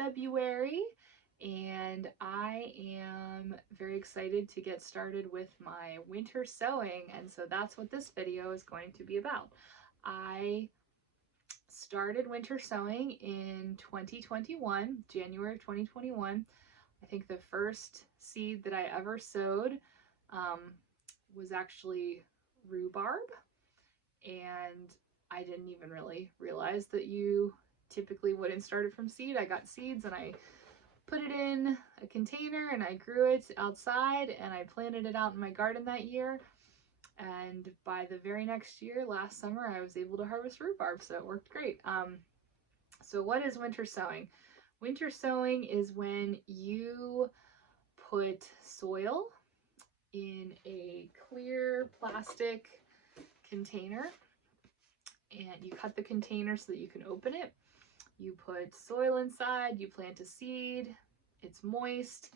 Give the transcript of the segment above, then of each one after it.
February, and I am very excited to get started with my winter sowing, and so that's what this video is going to be about. I started winter sowing in 2021, January of 2021. I think the first seed that I ever sowed was actually rhubarb, and I didn't even really realize that you typically wouldn't start it from seed. I got seeds and I put it in a container and I grew it outside and I planted it out in my garden that year. And by the very next year, last summer, I was able to harvest rhubarb, so it worked great. So what is winter sowing? Winter sowing is when you put soil in a clear plastic container and you cut the container so that you can open it. You put soil inside, you plant a seed, it's moist,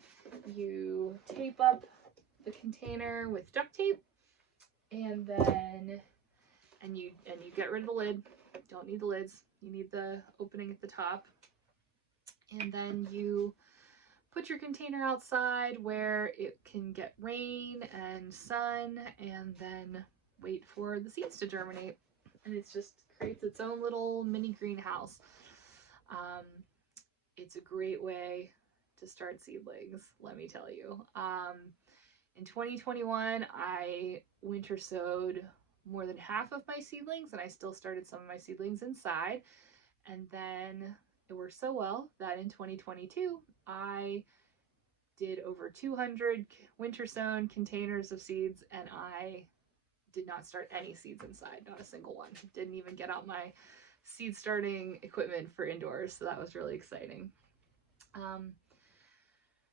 you tape up the container with duct tape, and then you get rid of the lid. Don't need the lids, you need the opening at the top. And then you put your container outside where it can get rain and sun, and then wait for the seeds to germinate. And it just creates its own little mini greenhouse. It's a great way to start seedlings, let me tell you. In 2021, I winter sowed more than half of my seedlings, and I still started some of my seedlings inside. And then it worked so well that in 2022, I did over 200 winter sown containers of seeds, and I did not start any seeds inside, not a single one. Didn't even get out my seed starting equipment for indoors, so that was really exciting.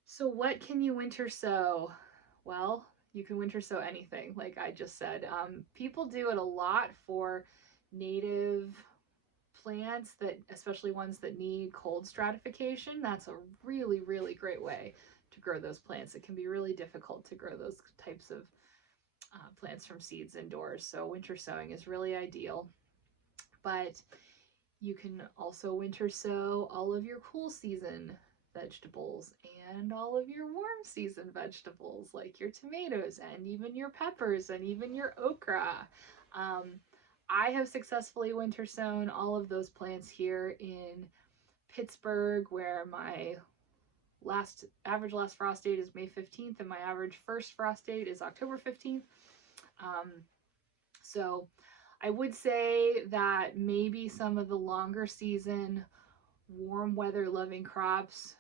So what can you winter sow? Well, you can winter sow anything, like I just said. People do it a lot for native plants, that especially ones that need cold stratification. That's a really, really great way to grow those plants. It can be really difficult to grow those types of plants from seeds indoors, so winter sowing is really ideal. But you can also winter sow all of your cool season vegetables and all of your warm season vegetables, like your tomatoes and even your peppers and even your okra. I have successfully winter sown all of those plants here in Pittsburgh, where my average last frost date is May 15th and my average first frost date is October 15th. So I would say that maybe some of the longer season warm weather loving crops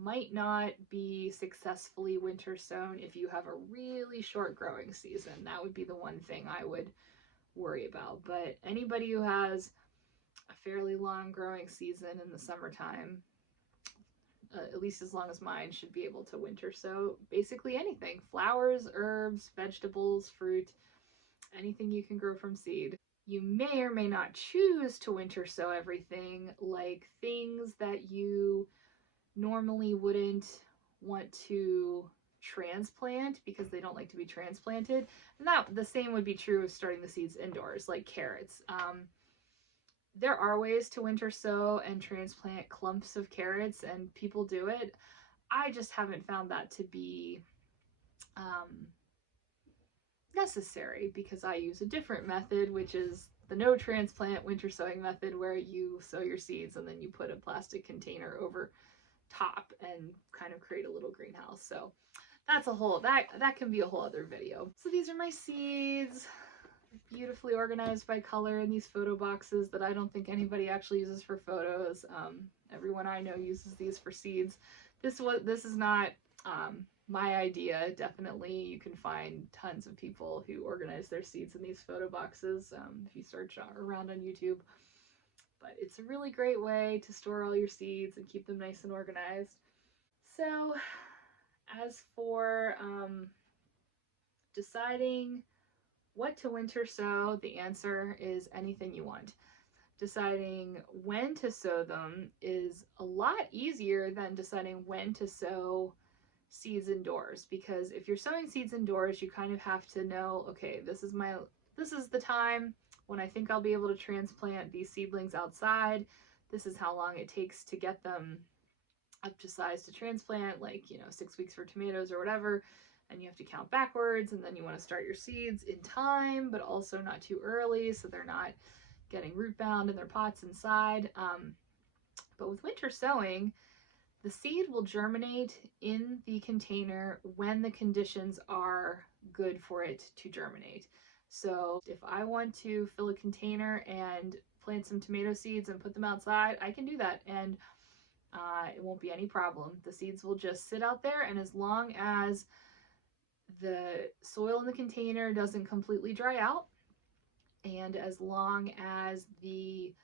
might not be successfully winter sown if you have a really short growing season. That would be the one thing I would worry about. But anybody who has a fairly long growing season in the summertime, at least as long as mine, should be able to winter sow basically anything. Flowers, herbs, vegetables, fruit, anything you can grow from seed. You may or may not choose to winter sow everything, like things that you normally wouldn't want to transplant because they don't like to be transplanted. And that the same would be true of starting the seeds indoors, like carrots. There are ways to winter sow and transplant clumps of carrots, and people do it. I just haven't found that to be necessary, because I use a different method, which is the no transplant winter sowing method, where you sow your seeds and then you put a plastic container over top and kind of create a little greenhouse. So that's a whole, that can be a whole other video. So these are my seeds, beautifully organized by color in these photo boxes that I don't think anybody actually uses for photos. Everyone I know uses these for seeds. This is not my idea. Definitely you can find tons of people who organize their seeds in these photo boxes if you search around on YouTube. But it's a really great way to store all your seeds and keep them nice and organized. So as for deciding what to winter sow, the answer is anything you want. Deciding when to sow them is a lot easier than deciding when to sow seeds indoors, because if you're sowing seeds indoors, you kind of have to know, okay, this is the time when I think I'll be able to transplant these seedlings outside. This is how long it takes to get them up to size to transplant, like, 6 weeks for tomatoes or whatever, and you have to count backwards, and then you want to start your seeds in time, but also not too early so they're not getting root bound in their pots inside. But with winter sowing, the seed will germinate in the container when the conditions are good for it to germinate. So if I want to fill a container and plant some tomato seeds and put them outside, I can do that, and it won't be any problem. The seeds will just sit out there, and as long as the soil in the container doesn't completely dry out, and as long as the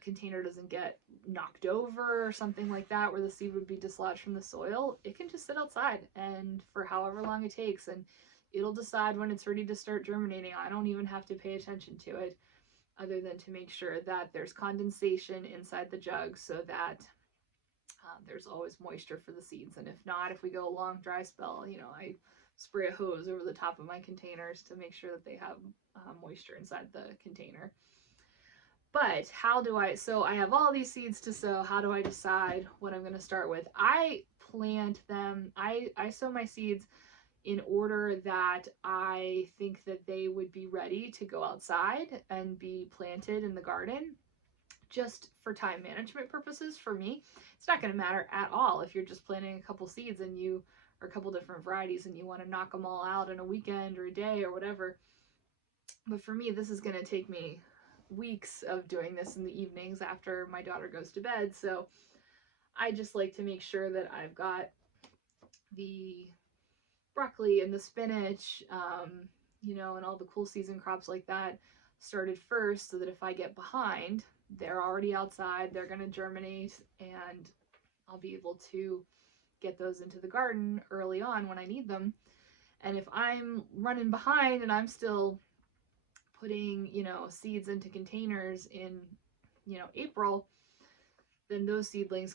container doesn't get knocked over or something like that where the seed would be dislodged from the soil, it can just sit outside and for however long it takes, and it'll decide when it's ready to start germinating. I don't even have to pay attention to it other than to make sure that there's condensation inside the jug so that there's always moisture for the seeds. And if not, if we go a long dry spell, I spray a hose over the top of my containers to make sure that they have moisture inside the container. But so I have all these seeds to sow. How do I decide what I'm going to start with? I plant them, I sow my seeds in order that I think that they would be ready to go outside and be planted in the garden. Just for time management purposes, for me, it's not going to matter at all if you're just planting a couple seeds and or a couple different varieties and you want to knock them all out in a weekend or a day or whatever. But for me, this is going to take me weeks of doing this in the evenings after my daughter goes to bed. So I just like to make sure that I've got the broccoli and the spinach, and all the cool season crops like that started first, so that if I get behind, they're already outside, they're going to germinate, and I'll be able to get those into the garden early on when I need them. And if I'm running behind and I'm still putting, seeds into containers in, April, then those seeds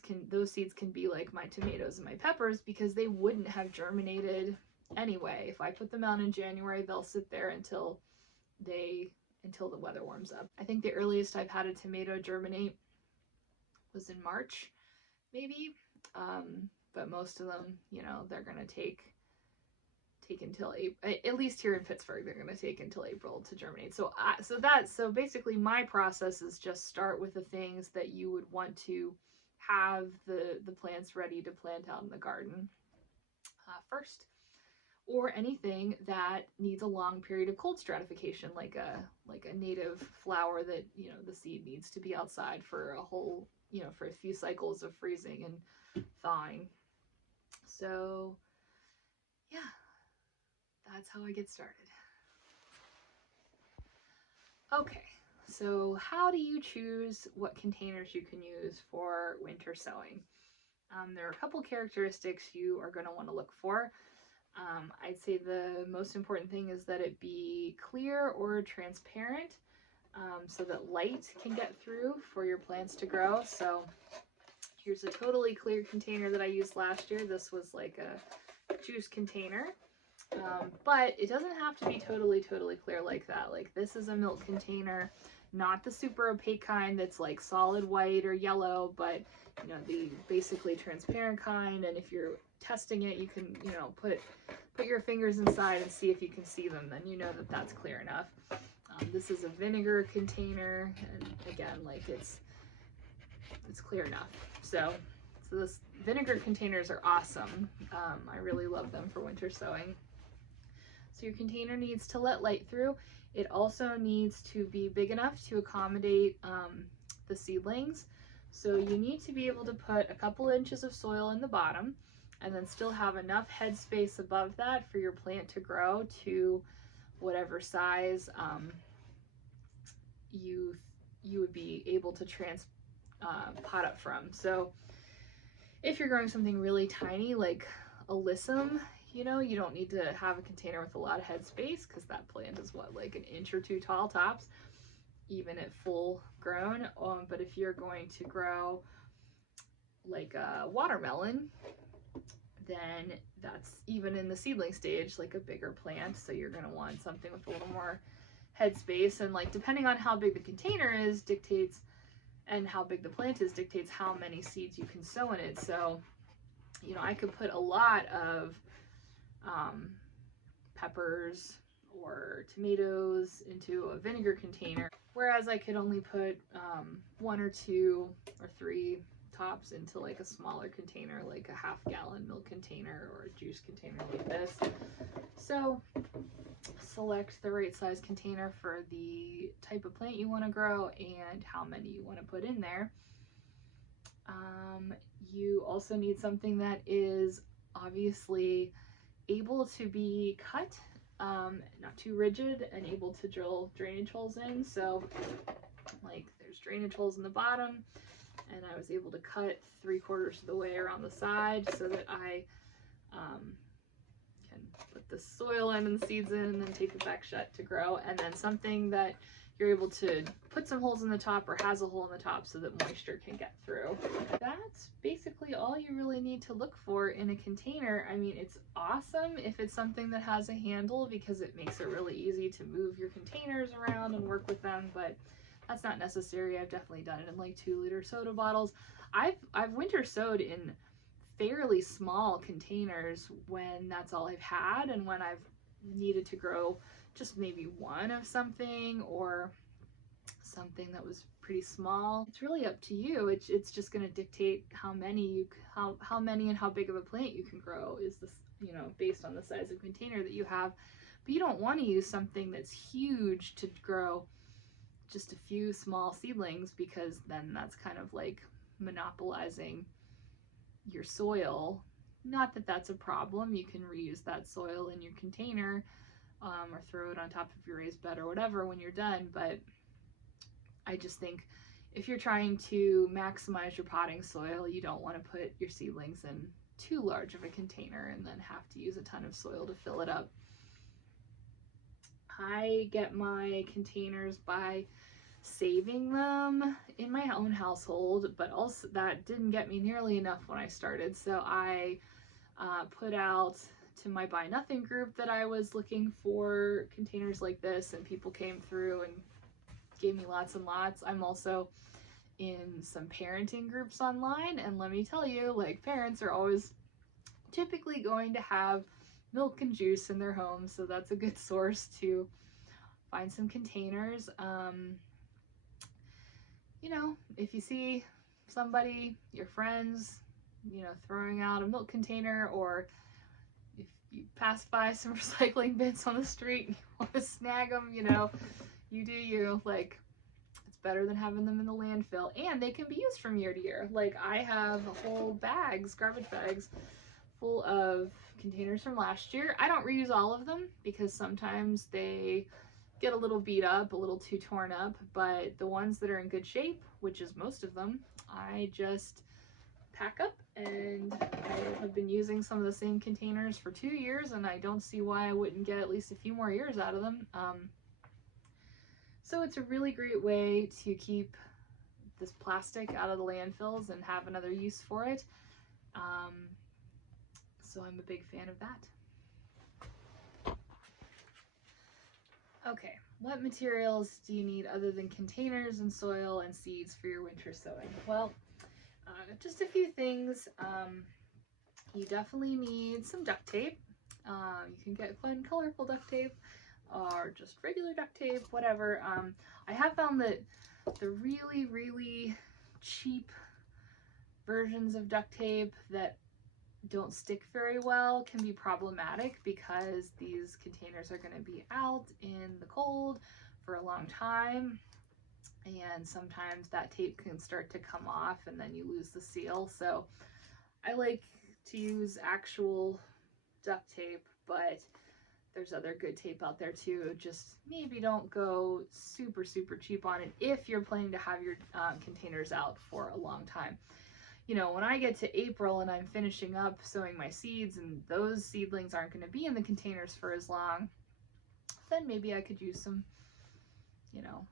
can be like my tomatoes and my peppers, because they wouldn't have germinated anyway. If I put them out in January, they'll sit there until the weather warms up. I think the earliest I've had a tomato germinate was in March, maybe. But most of them, they're gonna take until April. At least here in Pittsburgh, they're gonna take until April to germinate. So basically my process is just start with the things that you would want to have the plants ready to plant out in the garden first, or anything that needs a long period of cold stratification, like a native flower that the seed needs to be outside for a whole for a few cycles of freezing and thawing. So yeah, that's how I get started. Okay, so how do you choose what containers you can use for winter sowing? There are a couple characteristics you are going to want to look for. I'd say the most important thing is that it be clear or transparent, so that light can get through for your plants to grow. So here's a totally clear container that I used last year. This was like a juice container, but it doesn't have to be totally clear like that. Like, this is a milk container, not the super opaque kind that's like solid white or yellow, but the basically transparent kind. And if you're testing it, you can put your fingers inside and see if you can see them, then that that's clear enough. This is a vinegar container, and again, like it's clear enough. So this vinegar containers are awesome. I really love them for winter sowing. So your container needs to let light through. It also needs to be big enough to accommodate the seedlings. So you need to be able to put a couple inches of soil in the bottom, and then still have enough headspace above that for your plant to grow to whatever size you would be able to pot up from. So if you're growing something really tiny like alyssum, you don't need to have a container with a lot of headspace, because that plant is like an inch or two tall tops, even at full grown. But if you're going to grow like a watermelon, then that's even in the seedling stage, like a bigger plant. So you're going to want something with a little more headspace, and like depending on how big the container is dictates and how big the plant is dictates how many seeds you can sow in it. So, you know, I could put a lot of peppers or tomatoes into a vinegar container, whereas I could only put 1 or 2 or 3 tops into like a smaller container, like a half-gallon milk container or a juice container like this. So select the right size container for the type of plant you want to grow and how many you want to put in there. You also need something that is obviously able to be cut, not too rigid, and able to drill drainage holes in. So like there's drainage holes in the bottom, and I was able to cut 3/4 of the way around the side so that I can put the soil in and the seeds in and then tape it back shut to grow. And then something that you're able to put some holes in the top or has a hole in the top so that moisture can get through. That's basically all you really need to look for in a container. I mean, it's awesome if it's something that has a handle because it makes it really easy to move your containers around and work with them, but that's not necessary. I've definitely done it in like 2-liter soda bottles. I've winter sowed in fairly small containers when that's all I've had, and when I've needed to grow just maybe one of something or something that was pretty small. It's really up to you. It's just going to dictate how many and how big of a plant you can grow is this, you know, based on the size of container that you have. But you don't want to use something that's huge to grow just a few small seedlings, because then that's kind of like monopolizing your soil. Not that that's a problem. You can reuse that soil in your container, or throw it on top of your raised bed or whatever when you're done. But I just think if you're trying to maximize your potting soil, you don't want to put your seedlings in too large of a container and then have to use a ton of soil to fill it up. I get my containers by saving them in my own household, but also that didn't get me nearly enough when I started. So I put out to my Buy Nothing group that I was looking for containers like this, and people came through and gave me lots and lots. I'm also in some parenting groups online, and let me tell you, like, parents are always typically going to have milk and juice in their homes, so that's a good source to find some containers. You know, if you see somebody, your friends, you know, throwing out a milk container, or if you pass by some recycling bins on the street and you want to snag them, you know, you do you. Like, it's better than having them in the landfill, and they can be used from year to year. Like, I have whole bags, garbage bags, full of containers from last year. I don't reuse all of them because sometimes they get a little beat up, a little too torn up, but the ones that are in good shape, which is most of them, I just pack up, and I have been using some of the same containers for 2 years, and I don't see why I wouldn't get at least a few more years out of them. So it's a really great way to keep this plastic out of the landfills and have another use for it. So I'm a big fan of that. Okay, what materials do you need other than containers and soil and seeds for your winter sowing? Well, just a few things. You definitely need some duct tape. You can get fun, colorful duct tape or just regular duct tape, whatever. I have found that the really, really cheap versions of duct tape that don't stick very well can be problematic, because these containers are going to be out in the cold for a long time, and sometimes that tape can start to come off and then you lose the seal. So I like to use actual duct tape, but there's other good tape out there too. Just maybe don't go super cheap on it if you're planning to have your containers out for a long time. You know, when I get to April and I'm finishing up sowing my seeds and those seedlings aren't going to be in the containers for as long, then maybe I could use some, you know,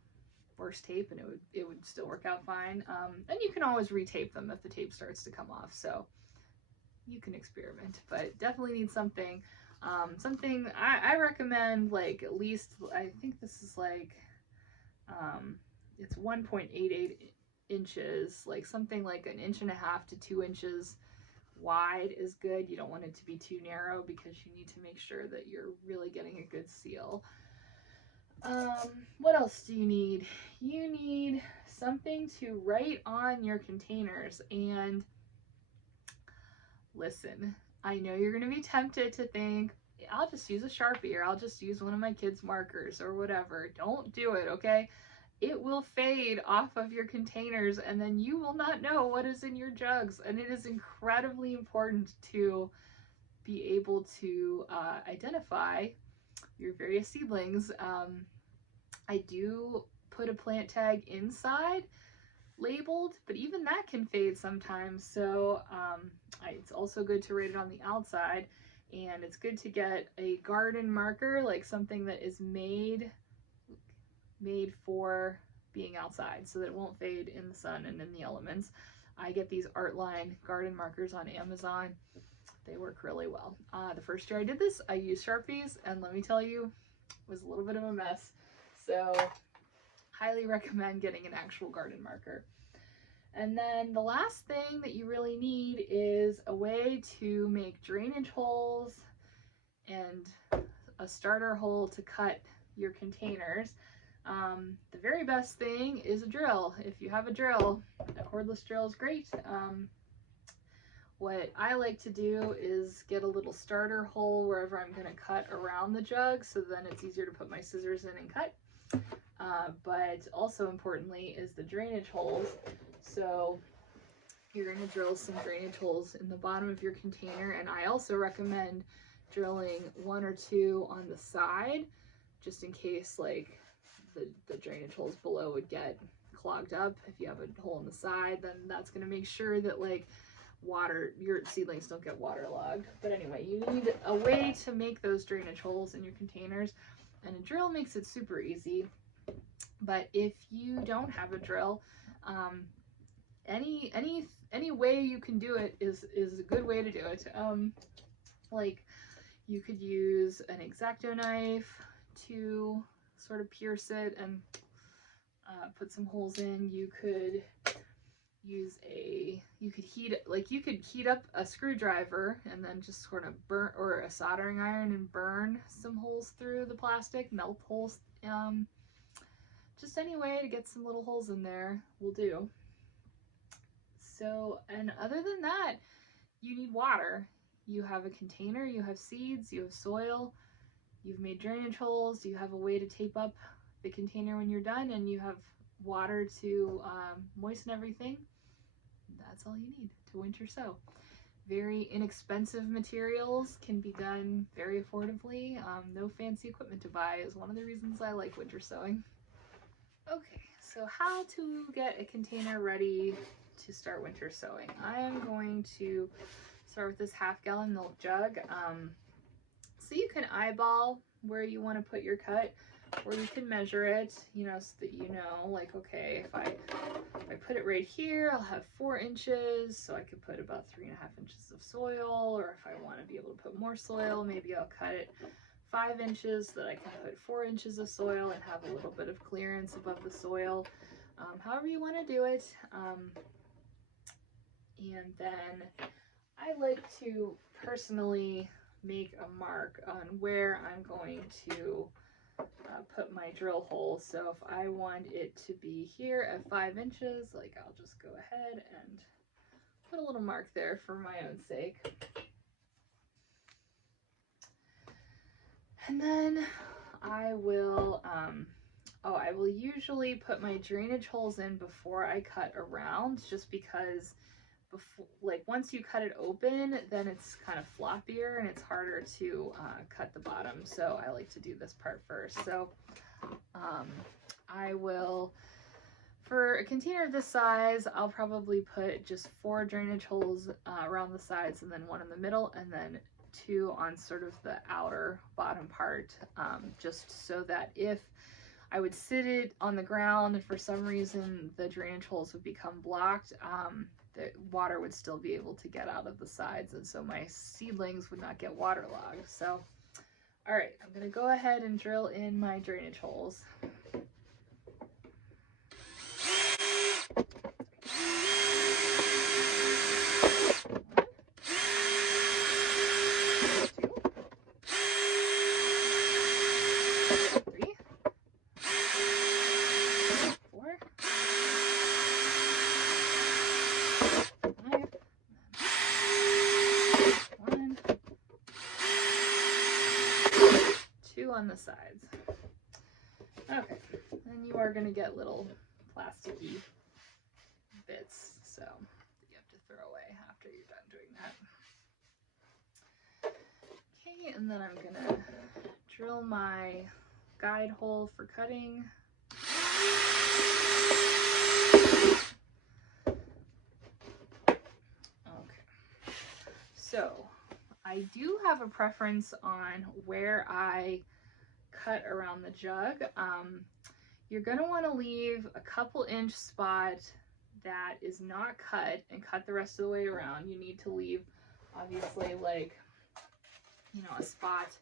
worse tape, and it would still work out fine. And you can always retape them if the tape starts to come off, so you can experiment, but definitely need something. Something I recommend, like, at least, I think this is like, it's 1.88 inches, like something like 1.5 to 2 inches wide is good. You don't want it to be too narrow because you need to make sure that you're really getting a good seal. What else do you need? You need something to write on your containers. And listen, I know you're going to be tempted to think, I'll just use a Sharpie, or I'll just use one of my kids' markers or whatever. Don't do it, okay? It will fade off of your containers and then you will not know what is in your jugs. And it is incredibly important to be able to identify your various seedlings. I do put a plant tag inside labeled, but even that can fade sometimes. So it's also good to write it on the outside, and it's good to get a garden marker, like something that is made for being outside so that it won't fade in the sun and in the elements. I get these Artline garden markers on Amazon. They work really well. The first year I did this, I used Sharpies, and let me tell you, it was a little bit of a mess. So highly recommend getting an actual garden marker. And then the last thing that you really need is a way to make drainage holes and a starter hole to cut your containers. The very best thing is a drill. If you have a drill, a cordless drill is great. What I like to do is get a little starter hole wherever I'm going to cut around the jug, so then it's easier to put my scissors in and cut. But also importantly is the drainage holes. So you're going to drill some drainage holes in the bottom of your container, and I also recommend drilling 1 or 2 on the side, just in case like the drainage holes below would get clogged up. If you have a hole in the side, then that's going to make sure that like your seedlings don't get waterlogged. But anyway, you need a way to make those drainage holes in your containers, and a drill makes it super easy. But if you don't have a drill, any way you can do it is a good way to do it. Like you could use an X-Acto knife to sort of pierce it and put some holes in. You could use you could heat up a screwdriver and then just sort of burn, or a soldering iron, and burn some holes through the plastic, melt holes. Just any way to get some little holes in there will do. So, and other than that, you need water. You have a container, you have seeds, you have soil, you've made drainage holes, you have a way to tape up the container when you're done, and you have water to moisten everything. That's all you need to winter sow. Very inexpensive materials, can be done very affordably. No fancy equipment to buy is one of the reasons I like winter sowing. Okay, so how to get a container ready to start winter sowing. I am going to start with this 1/2 gallon milk jug. So you can eyeball where you want to put your cut, or you can measure it, you know, so that you know, like, okay, if I put it right here, I'll have 4 inches, so I could put about 3.5 inches of soil. Or if I want to be able to put more soil, maybe I'll cut it 5 inches so that I can put 4 inches of soil and have a little bit of clearance above the soil. However you want to do it. And then I like to personally make a mark on where I'm going to put my drill hole. So if I want it to be here at 5 inches, like, I'll just go ahead and put a little mark there for my own sake. And then I will usually put my drainage holes in before I cut around, just because once you cut it open, then it's kind of floppier and it's harder to cut the bottom. So I like to do this part first. So I will, for a container this size, I'll probably put just 4 drainage holes around the sides, and then 1 in the middle, and then 2 on sort of the outer bottom part, just so that if I would sit it on the ground and for some reason the drainage holes would become blocked, the water would still be able to get out of the sides, and so my seedlings would not get waterlogged. So, all right, I'm gonna go ahead and drill in my drainage holes. 3, 4, 5, 1, 2 on the sides. Okay, then you are going to get little plasticky bits, so you have to throw away after you're done doing that. Okay, and then I'm going to drill my guide hole for cutting. Okay, so I do have a preference on where I cut around the jug. You're going to want to leave a couple inch spot that is not cut and cut the rest of the way around. You need to leave, obviously, like, you know, a spot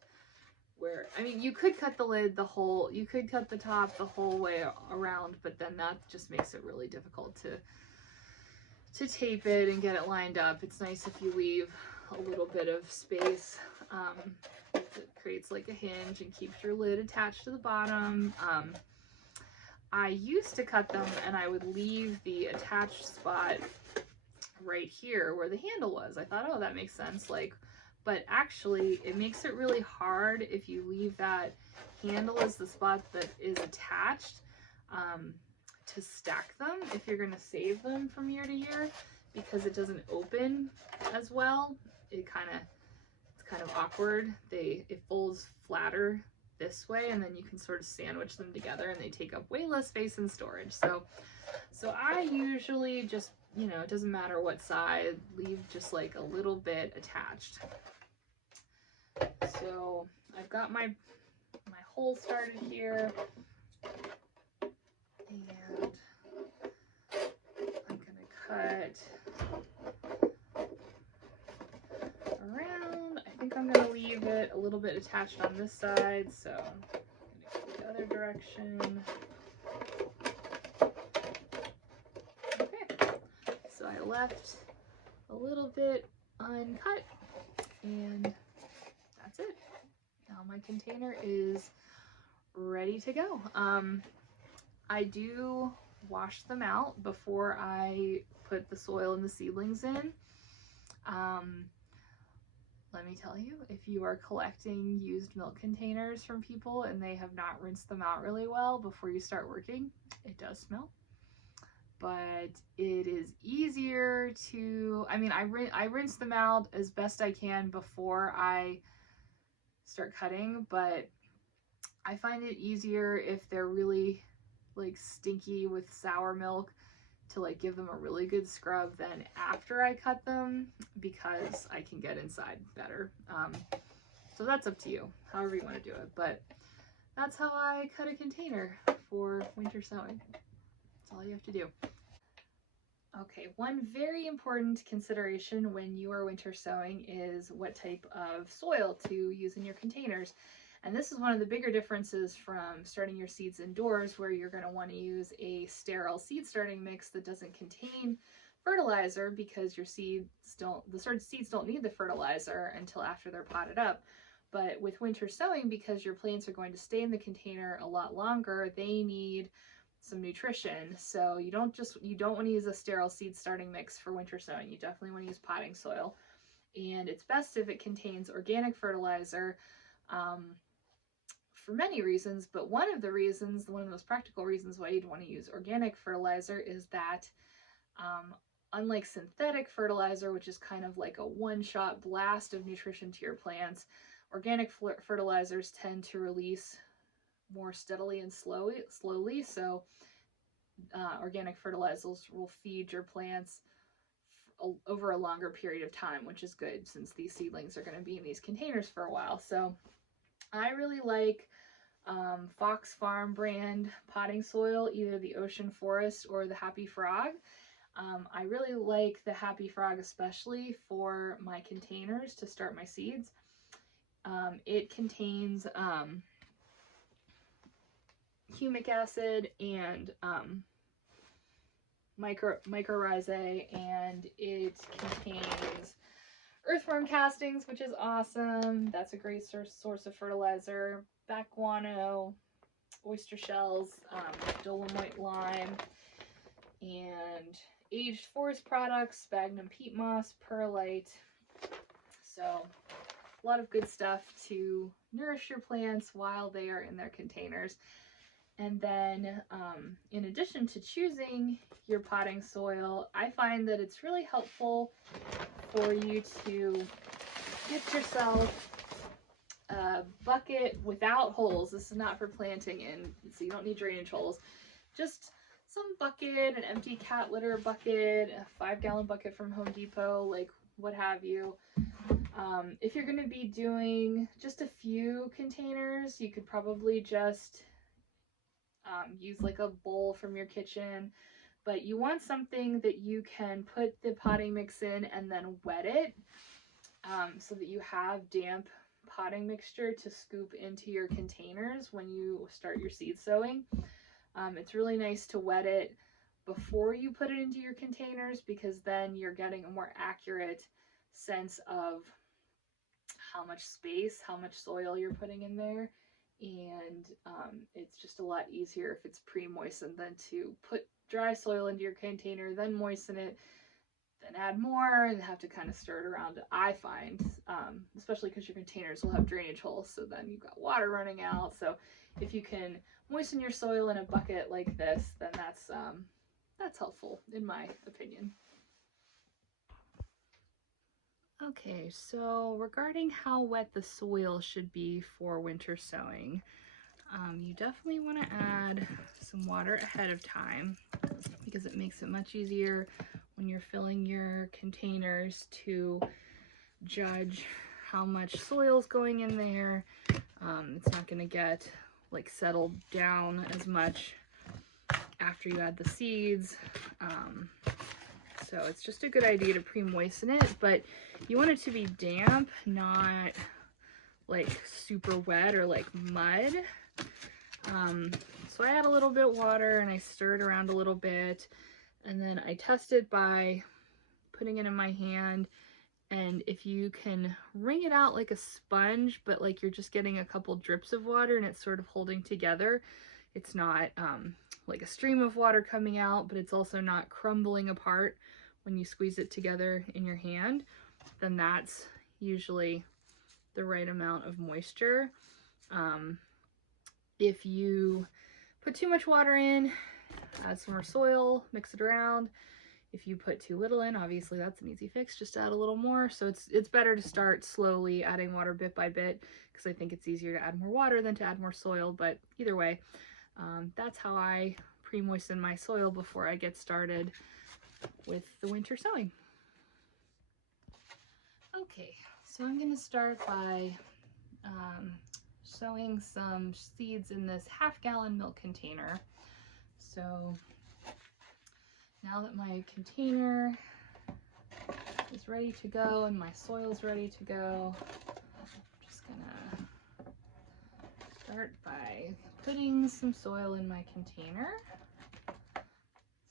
where, I mean, you could cut the lid the whole, you could cut the top the whole way around, but then that just makes it really difficult to tape it and get it lined up. It's nice if you leave a little bit of space. It creates like a hinge and keeps your lid attached to the bottom. I used to cut them and I would leave the attached spot right here where the handle was. I thought, oh, that makes sense. Like, but actually it makes it really hard if you leave that handle as the spot that is attached, to stack them if you're going to save them from year to year, because it doesn't open as well. It's kind of awkward. It folds flatter this way, and then you can sort of sandwich them together and they take up way less space in storage. So I usually just, you know, it doesn't matter what side, leave just like a little bit attached. So I've got my hole started here, and I'm gonna cut around. I think I'm gonna leave it a little bit attached on this side, so I'm gonna go the other direction. Okay, so I left a little bit uncut, and that's it. Now my container is ready to go. I do wash them out before I put the soil and the seedlings in. Let me tell you, if you are collecting used milk containers from people and they have not rinsed them out really well before you start working, it does smell. But it is easier to, I mean, I rinse them out as best I can before I start cutting, but I find it easier if they're really like stinky with sour milk to like give them a really good scrub than after I cut them, because I can get inside better. So that's up to you, however you want to do it, but that's how I cut a container for winter sowing. That's all you have to do. Okay, one very important consideration when you are winter sowing is what type of soil to use in your containers. And this is one of the bigger differences from starting your seeds indoors, where you're going to want to use a sterile seed starting mix that doesn't contain fertilizer, because your seeds don't need the fertilizer until after they're potted up. But with winter sowing, because your plants are going to stay in the container a lot longer, they need some nutrition. So you don't want to use a sterile seed starting mix for winter sowing. You definitely want to use potting soil. And it's best if it contains organic fertilizer, for many reasons, but one of the most practical reasons why you'd want to use organic fertilizer is that unlike synthetic fertilizer, which is kind of like a one-shot blast of nutrition to your plants, organic fertilizers tend to release more steadily and slowly. So organic fertilizers will feed your plants over a longer period of time, which is good since these seedlings are going to be in these containers for a while. So I really like Fox Farm brand potting soil, either the Ocean Forest or the Happy Frog. I really like the Happy Frog especially for my containers to start my seeds. It contains humic acid and mycorrhizae, and it contains earthworm castings, which is awesome. That's a great source of fertilizer. Bat guano, oyster shells, dolomite lime, and aged forest products, sphagnum peat moss, perlite. So a lot of good stuff to nourish your plants while they are in their containers. And then in addition to choosing your potting soil, I find that it's really helpful for you to get yourself a bucket without holes. This is not for planting in, so you don't need drainage holes. Just some bucket, an empty cat litter bucket, a 5-gallon bucket from Home Depot, like what have you. If you're going to be doing just a few containers, you could probably just use like a bowl from your kitchen, but you want something that you can put the potting mix in and then wet it, so that you have damp potting mixture to scoop into your containers when you start your seed sowing. It's really nice to wet it before you put it into your containers, because then you're getting a more accurate sense of how much space, how much soil you're putting in there. And it's just a lot easier if it's pre-moistened than to put dry soil into your container, then moisten it, then add more, and have to kind of stir it around, I find, especially because your containers will have drainage holes, so then you've got water running out. So if you can moisten your soil in a bucket like this, then that's helpful, in my opinion. Okay, so regarding how wet the soil should be for winter sowing, you definitely want to add some water ahead of time, because it makes it much easier when you're filling your containers to judge how much soil is going in there. It's not going to get like settled down as much after you add the seeds. So it's just a good idea to pre-moisten it, but you want it to be damp, not like super wet or like mud. So I add a little bit water and I stir it around a little bit, and then I test it by putting it in my hand. And if you can wring it out like a sponge, but like you're just getting a couple drips of water and it's sort of holding together, it's not like a stream of water coming out, but it's also not crumbling apart when you squeeze it together in your hand, then that's usually the right amount of moisture. If you put too much water in, add some more soil, mix it around. If you put too little in, obviously that's an easy fix, just add a little more. So it's better to start slowly adding water bit by bit, because I think it's easier to add more water than to add more soil. But either way, that's how I pre-moisten my soil before I get started with the winter sowing. Okay, so I'm going to start by sowing some seeds in this 1/2-gallon milk container. So now that my container is ready to go and my soil is ready to go, I'm just gonna start by putting some soil in my container.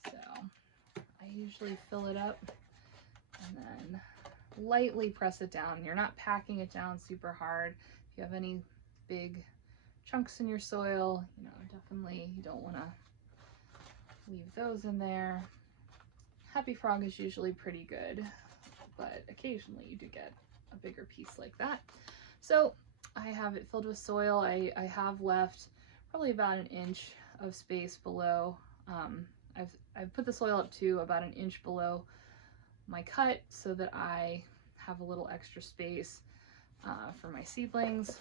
So I usually fill it up and then lightly press it down. You're not packing it down super hard. If you have any big chunks in your soil, you know, definitely you don't want to leave those in there. Happy Frog is usually pretty good, but occasionally you do get a bigger piece like that. So I have it filled with soil. I have left probably about 1 inch of space below. I've put the soil up to about 1 inch below my cut so that I have a little extra space for my seedlings,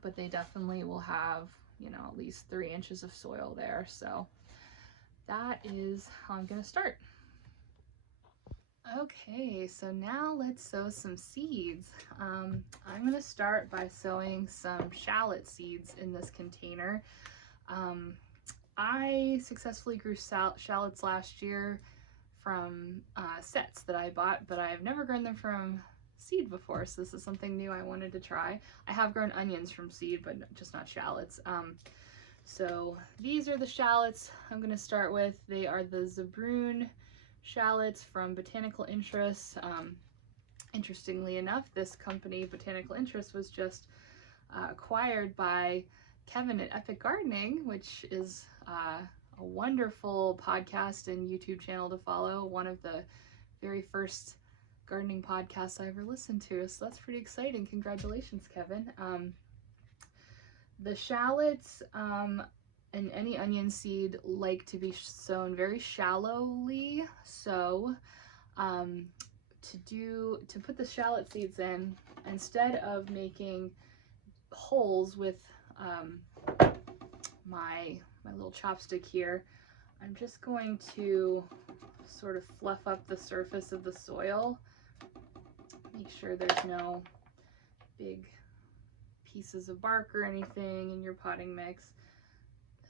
but they definitely will have, you know, at least 3 inches of soil there. So that is how I'm gonna start. Okay, so now let's sow some seeds. I'm gonna start by sowing some shallot seeds in this container. I successfully grew shallots last year from sets that I bought, but I've never grown them from seed before, so this is something new I wanted to try. I have grown onions from seed, but just not shallots. So these are the shallots I'm going to start with. They are the Zabroon shallots from Botanical Interests. Interestingly enough, this company, Botanical Interest, was just acquired by Kevin at Epic Gardening, which is a wonderful podcast and YouTube channel to follow. One of the very first gardening podcasts I ever listened to. So that's pretty exciting. Congratulations, Kevin. The shallots and any onion seed like to be sown very shallowly. So to put the shallot seeds in, instead of making holes with my little chopstick here, I'm just going to sort of fluff up the surface of the soil. Make sure there's no big pieces of bark or anything in your potting mix,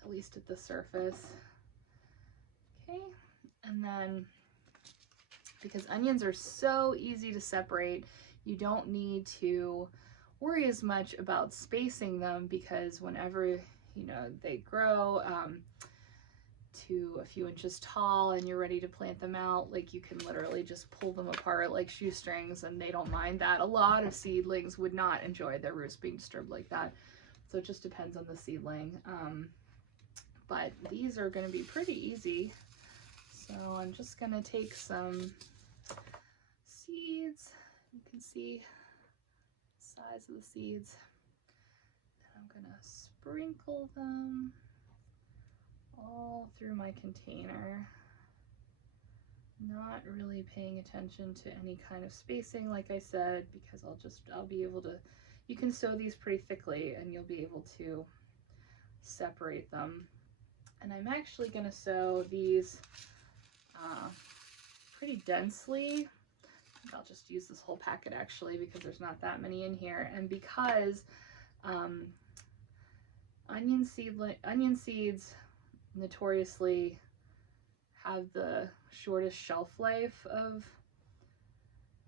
at least at the surface. Okay, and then because onions are so easy to separate, you don't need to worry as much about spacing them, because whenever they grow to a few inches tall and you're ready to plant them out, like, you can literally just pull them apart like shoestrings, and they don't mind that. A lot of seedlings would not enjoy their roots being disturbed like that, so it just depends on the seedling. But these are going to be pretty easy, so I'm just going to take some seeds. You can see the size of the seeds, and I'm going to sprinkle them all through my container, not really paying attention to any kind of spacing, like I said, because I'll be able to, you can sow these pretty thickly and you'll be able to separate them. And I'm actually going to sow these pretty densely. I think I'll just use this whole packet actually, because there's not that many in here, and because onion seeds notoriously have the shortest shelf life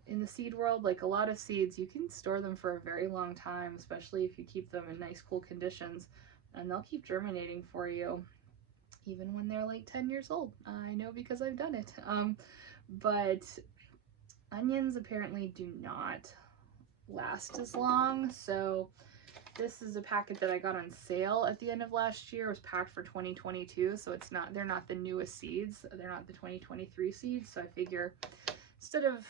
in the seed world. Like, a lot of seeds, you can store them for a very long time, especially if you keep them in nice cool conditions, and they'll keep germinating for you even when they're like 10 years old. I know because I've done it. But onions apparently do not last as long, so this is a packet that I got on sale at the end of last year. It was packed for 2022, so they're not the newest seeds. They're not the 2023 seeds, so I figure instead of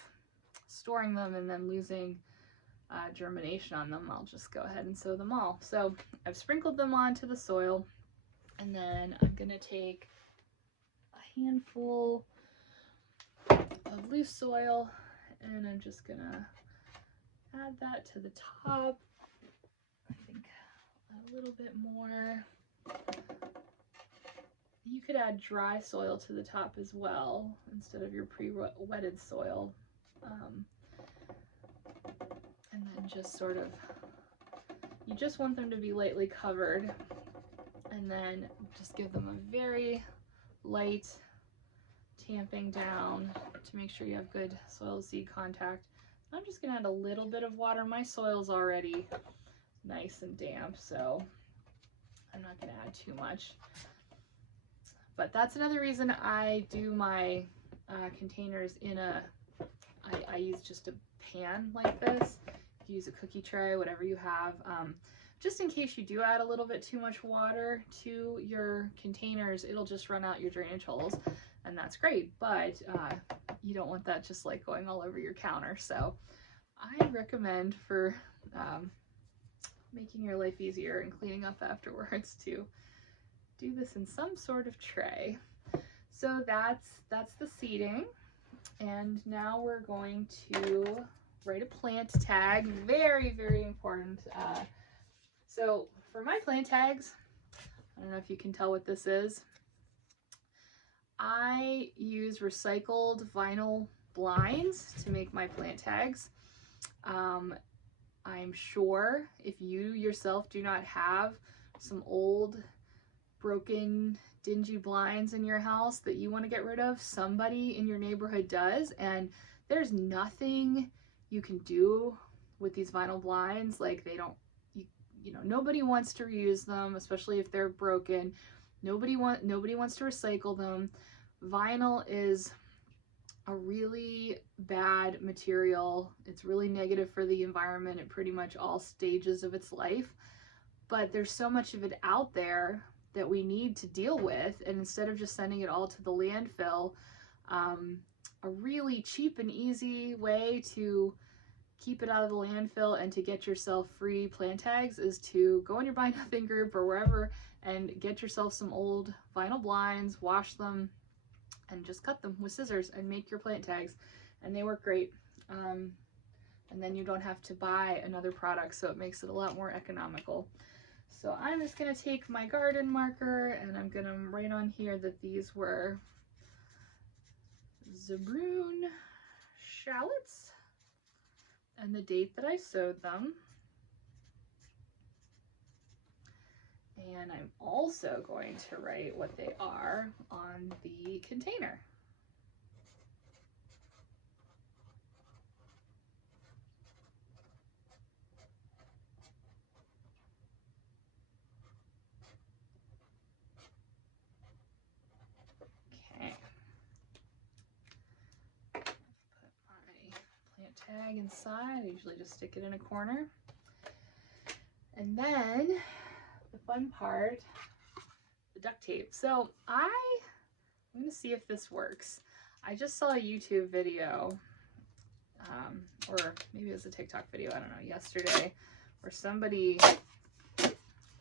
storing them and then losing germination on them, I'll just go ahead and sow them all. So I've sprinkled them onto the soil, and then I'm gonna take a handful of loose soil, and I'm just gonna add that to the top. I think a little bit more. You could add dry soil to the top as well instead of your pre-wetted soil. And then just sort of, you just want them to be lightly covered, and then just give them a very light tamping down to make sure you have good soil seed contact. I'm just gonna add a little bit of water. My soil's already nice and damp, so I'm not gonna add too much. But that's another reason I do my containers in I use just a pan like this. You can use a cookie tray, whatever you have. Just in case you do add a little bit too much water to your containers, it'll just run out your drainage holes, and that's great, but you don't want that just like going all over your counter. So I recommend, for making your life easier and cleaning up afterwards, to do this in some sort of tray. So that's the seeding, and now we're going to write a plant tag. Very, very important. So for my plant tags, I don't know if you can tell what this is. I use recycled vinyl blinds to make my plant tags. I'm sure if you yourself do not have some old, broken, dingy blinds in your house that you want to get rid of, somebody in your neighborhood does, and there's nothing you can do with these vinyl blinds. Like, they don't, you know, nobody wants to reuse them, especially if they're broken. Nobody wants to recycle them. Vinyl is a really bad material. It's really negative for the environment at pretty much all stages of its life. But there's so much of it out there that we need to deal with. And instead of just sending it all to the landfill, a really cheap and easy way to keep it out of the landfill and to get yourself free plant tags is to go in your Buy Nothing group or wherever and get yourself some old vinyl blinds, wash them, and just cut them with scissors and make your plant tags. And they work great. And then you don't have to buy another product, so it makes it a lot more economical. So I'm just going to take my garden marker and I'm going to write on here that these were Zabroon shallots and the date that I sowed them. And I'm also going to write what they are on the container. Okay. Put my plant tag inside. I usually just stick it in a corner. And then the fun part, the duct tape. So I'm going to see if this works. I just saw a YouTube video, or maybe it was a TikTok video, I don't know, yesterday, where somebody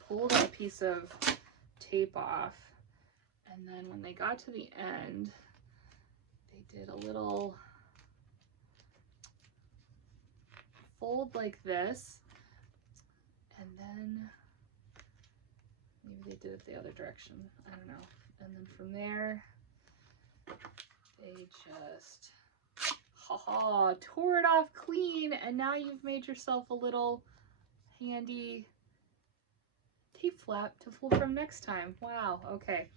pulled a piece of tape off, and then when they got to the end, they did a little fold like this, and then maybe they did it the other direction, I don't know. And then from there, they just tore it off clean, and now you've made yourself a little handy tape flap to pull from next time. Wow, okay.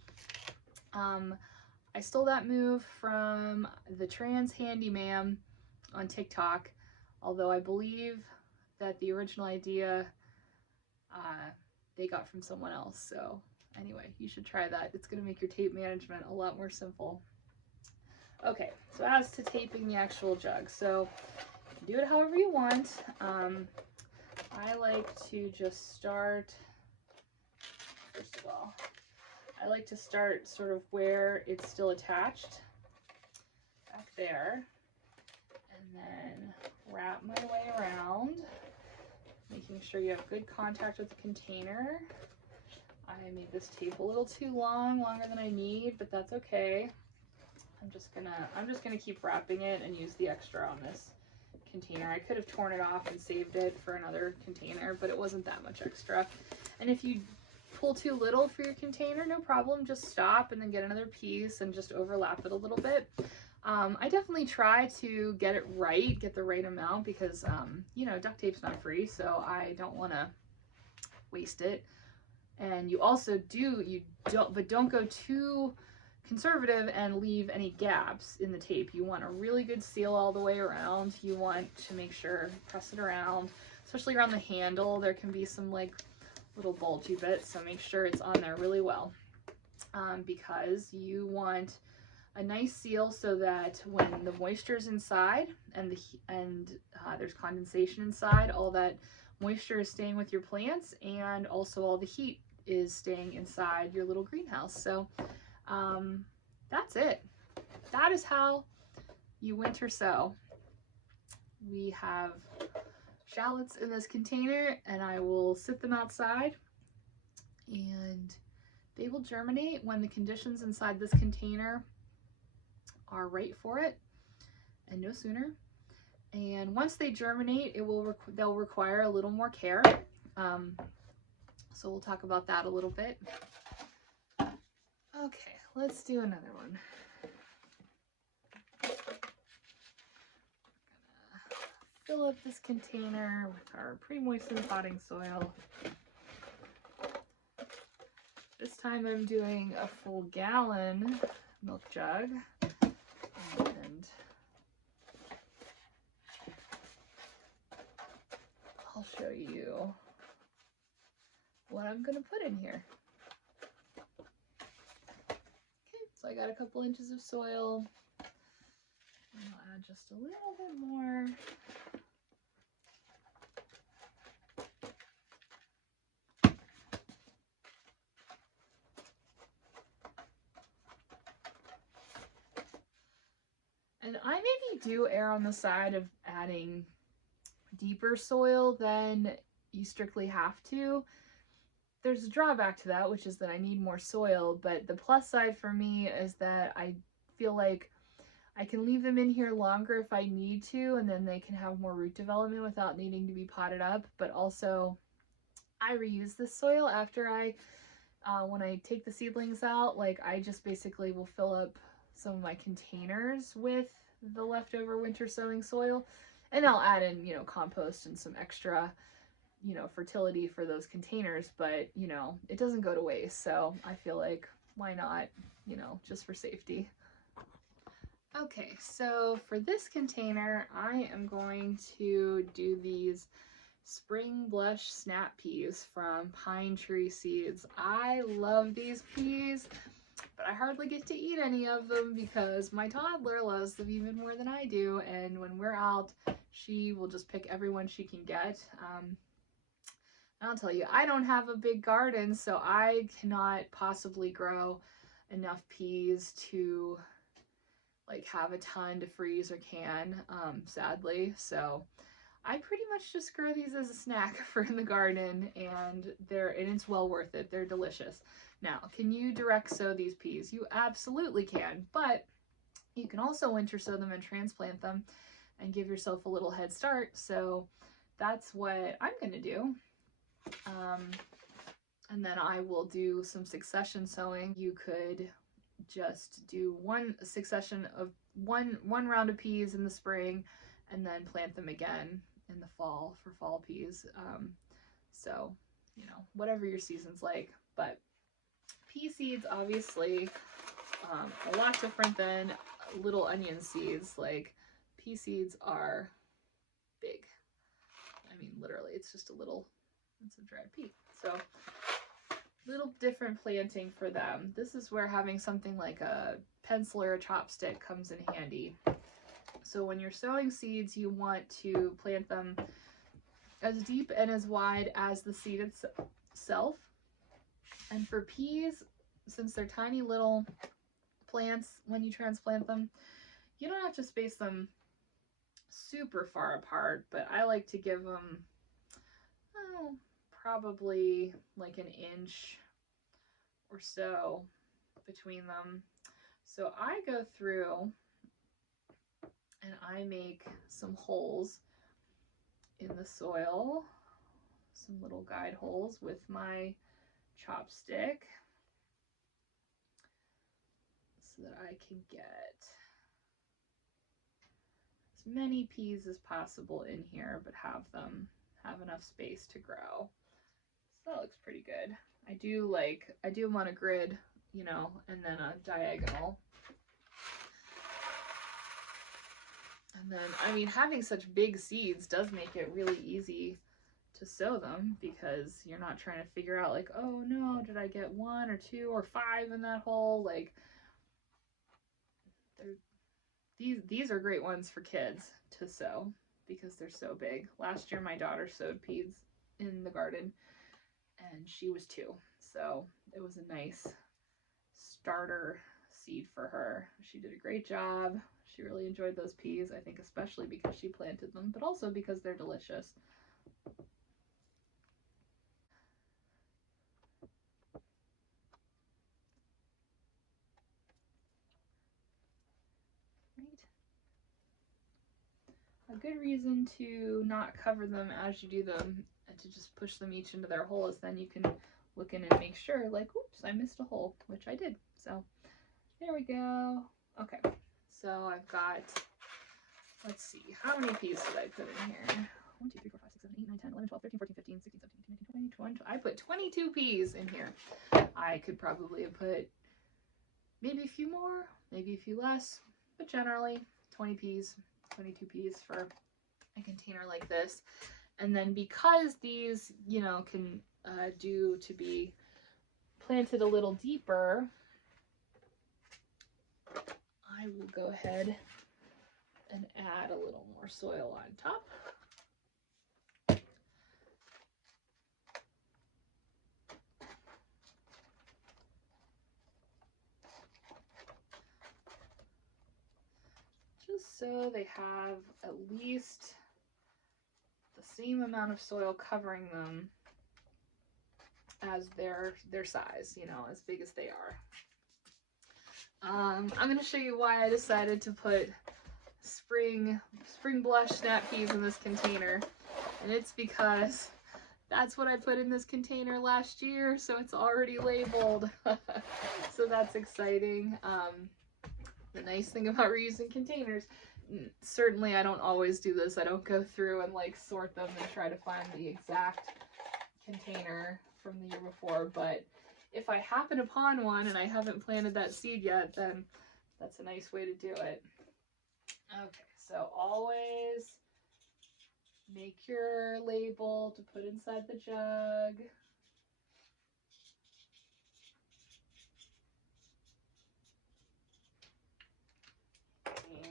I stole that move from the Trans Handyman on TikTok, although I believe that the original idea they got from someone else. So anyway, you should try that. It's going to make your tape management a lot more simple. Okay, so as to taping the actual jug, so do it however you want. I like to just start, first of all, I like to start sort of where it's still attached, back there, and then wrap my way around, making sure you have good contact with the container. I made this tape a little too long, longer than I need, but that's okay. I'm just gonna keep wrapping it and use the extra on this container. I could have torn it off and saved it for another container, but it wasn't that much extra. And if you pull too little for your container, no problem, just stop and then get another piece and just overlap it a little bit. I definitely try to get it right, get the right amount, because you know, duct tape's not free, so I don't want to waste it. And you also don't go too conservative and leave any gaps in the tape. You want a really good seal all the way around. You want to make sure, press it around, especially around the handle. There can be some like little bulgy bits, so make sure it's on there really well, because you want a nice seal so that when the moisture's inside and there's condensation inside, all that moisture is staying with your plants, and also all the heat is staying inside your little greenhouse. So that's it. That is how you winter sow. We have shallots in this container, and I will sit them outside, and they will germinate when the conditions inside this container are right for it, and no sooner. And once they germinate, they'll require a little more care. So we'll talk about that a little bit. Okay, let's do another one. We're gonna fill up this container with our pre-moistened potting soil. This time I'm doing a full gallon milk jug, and I'll show you what I'm gonna put in here. Okay, so I got a couple inches of soil, And I'll add just a little bit more. And I maybe do err on the side of adding deeper soil than you strictly have to. There's a drawback to that, which is that I need more soil, but the plus side for me is that I feel like I can leave them in here longer if I need to, and then they can have more root development without needing to be potted up. But also, I reuse this soil after when I take the seedlings out. Like, I just basically will fill up some of my containers with the leftover winter sowing soil, and I'll add in, you know, compost and some extra, you know, fertility for those containers, but, you know, it doesn't go to waste. So I feel like, why not, you know, just for safety. Okay, so for this container, I am going to do these Spring Blush Snap Peas from Pine Tree Seeds. I love these peas, but I hardly get to eat any of them because my toddler loves them even more than I do, and when we're out, she will just pick every one she can get. I'll tell you, I don't have a big garden, so I cannot possibly grow enough peas to like have a ton to freeze or can, sadly. So I pretty much just grow these as a snack for in the garden, and it's well worth it. They're delicious. Now, can you direct sow these peas? You absolutely can, but you can also winter sow them and transplant them and give yourself a little head start. So that's what I'm gonna do. And then I will do some succession sowing. You could just do one succession of one round of peas in the spring and then plant them again in the fall for fall peas. So, you know, whatever your season's like. But pea seeds, obviously, a lot different than little onion seeds. Like, pea seeds are big. I mean, literally, it's just it's a dried pea. So, little different planting for them. This is where having something like a pencil or a chopstick comes in handy. So when you're sowing seeds, you want to plant them as deep and as wide as the seed itself. And for peas, since they're tiny little plants, when you transplant them, you don't have to space them super far apart, but I like to give them, probably like an inch or so between them. So I go through and I make some holes in the soil, some little guide holes with my chopstick so that I can get as many peas as possible in here, but have enough space to grow. So that looks pretty good. I do them on a grid, you know, and then a diagonal. And then, I mean, having such big seeds does make it really easy to sow them because you're not trying to figure out like, oh no, did I get 1 or 2 or 5 in that hole? Like, these are great ones for kids to sow because they're so big. Last year, my daughter sowed peas in the garden and she was 2. So it was a nice starter seed for her. She did a great job. She really enjoyed those peas, I think especially because she planted them, but also because they're delicious. Right. A good reason to not cover them as you do them and to just push them each into their hole is then you can look in and make sure, like, oops, I missed a hole, which I did. So there we go. Okay, so I've got, let's see, how many peas did I put in here? 1, 2, 3, 4, 5, 6, 7, 8, 9, 10, 11, 12, 13, 14, 15, 16, 17, 18, 19, 20, 21. I put 22 peas in here. I could probably have put maybe a few more, maybe a few less, but generally 20 peas, 22 peas for a container like this. And then because these, you know, can do to be planted a little deeper, I will go ahead and add a little more soil on top. Just so they have at least the same amount of soil covering them as their size, you know, as big as they are. I'm going to show you why I decided to put spring blush snap peas in this container, and it's because that's what I put in this container last year, so it's already labeled. So that's exciting. The nice thing about reusing containers, certainly I don't always do this. I don't go through and like sort them and try to find the exact container from the year before, but if I happen upon one and I haven't planted that seed yet, then that's a nice way to do it. Okay, so always make your label to put inside the jug. Okay.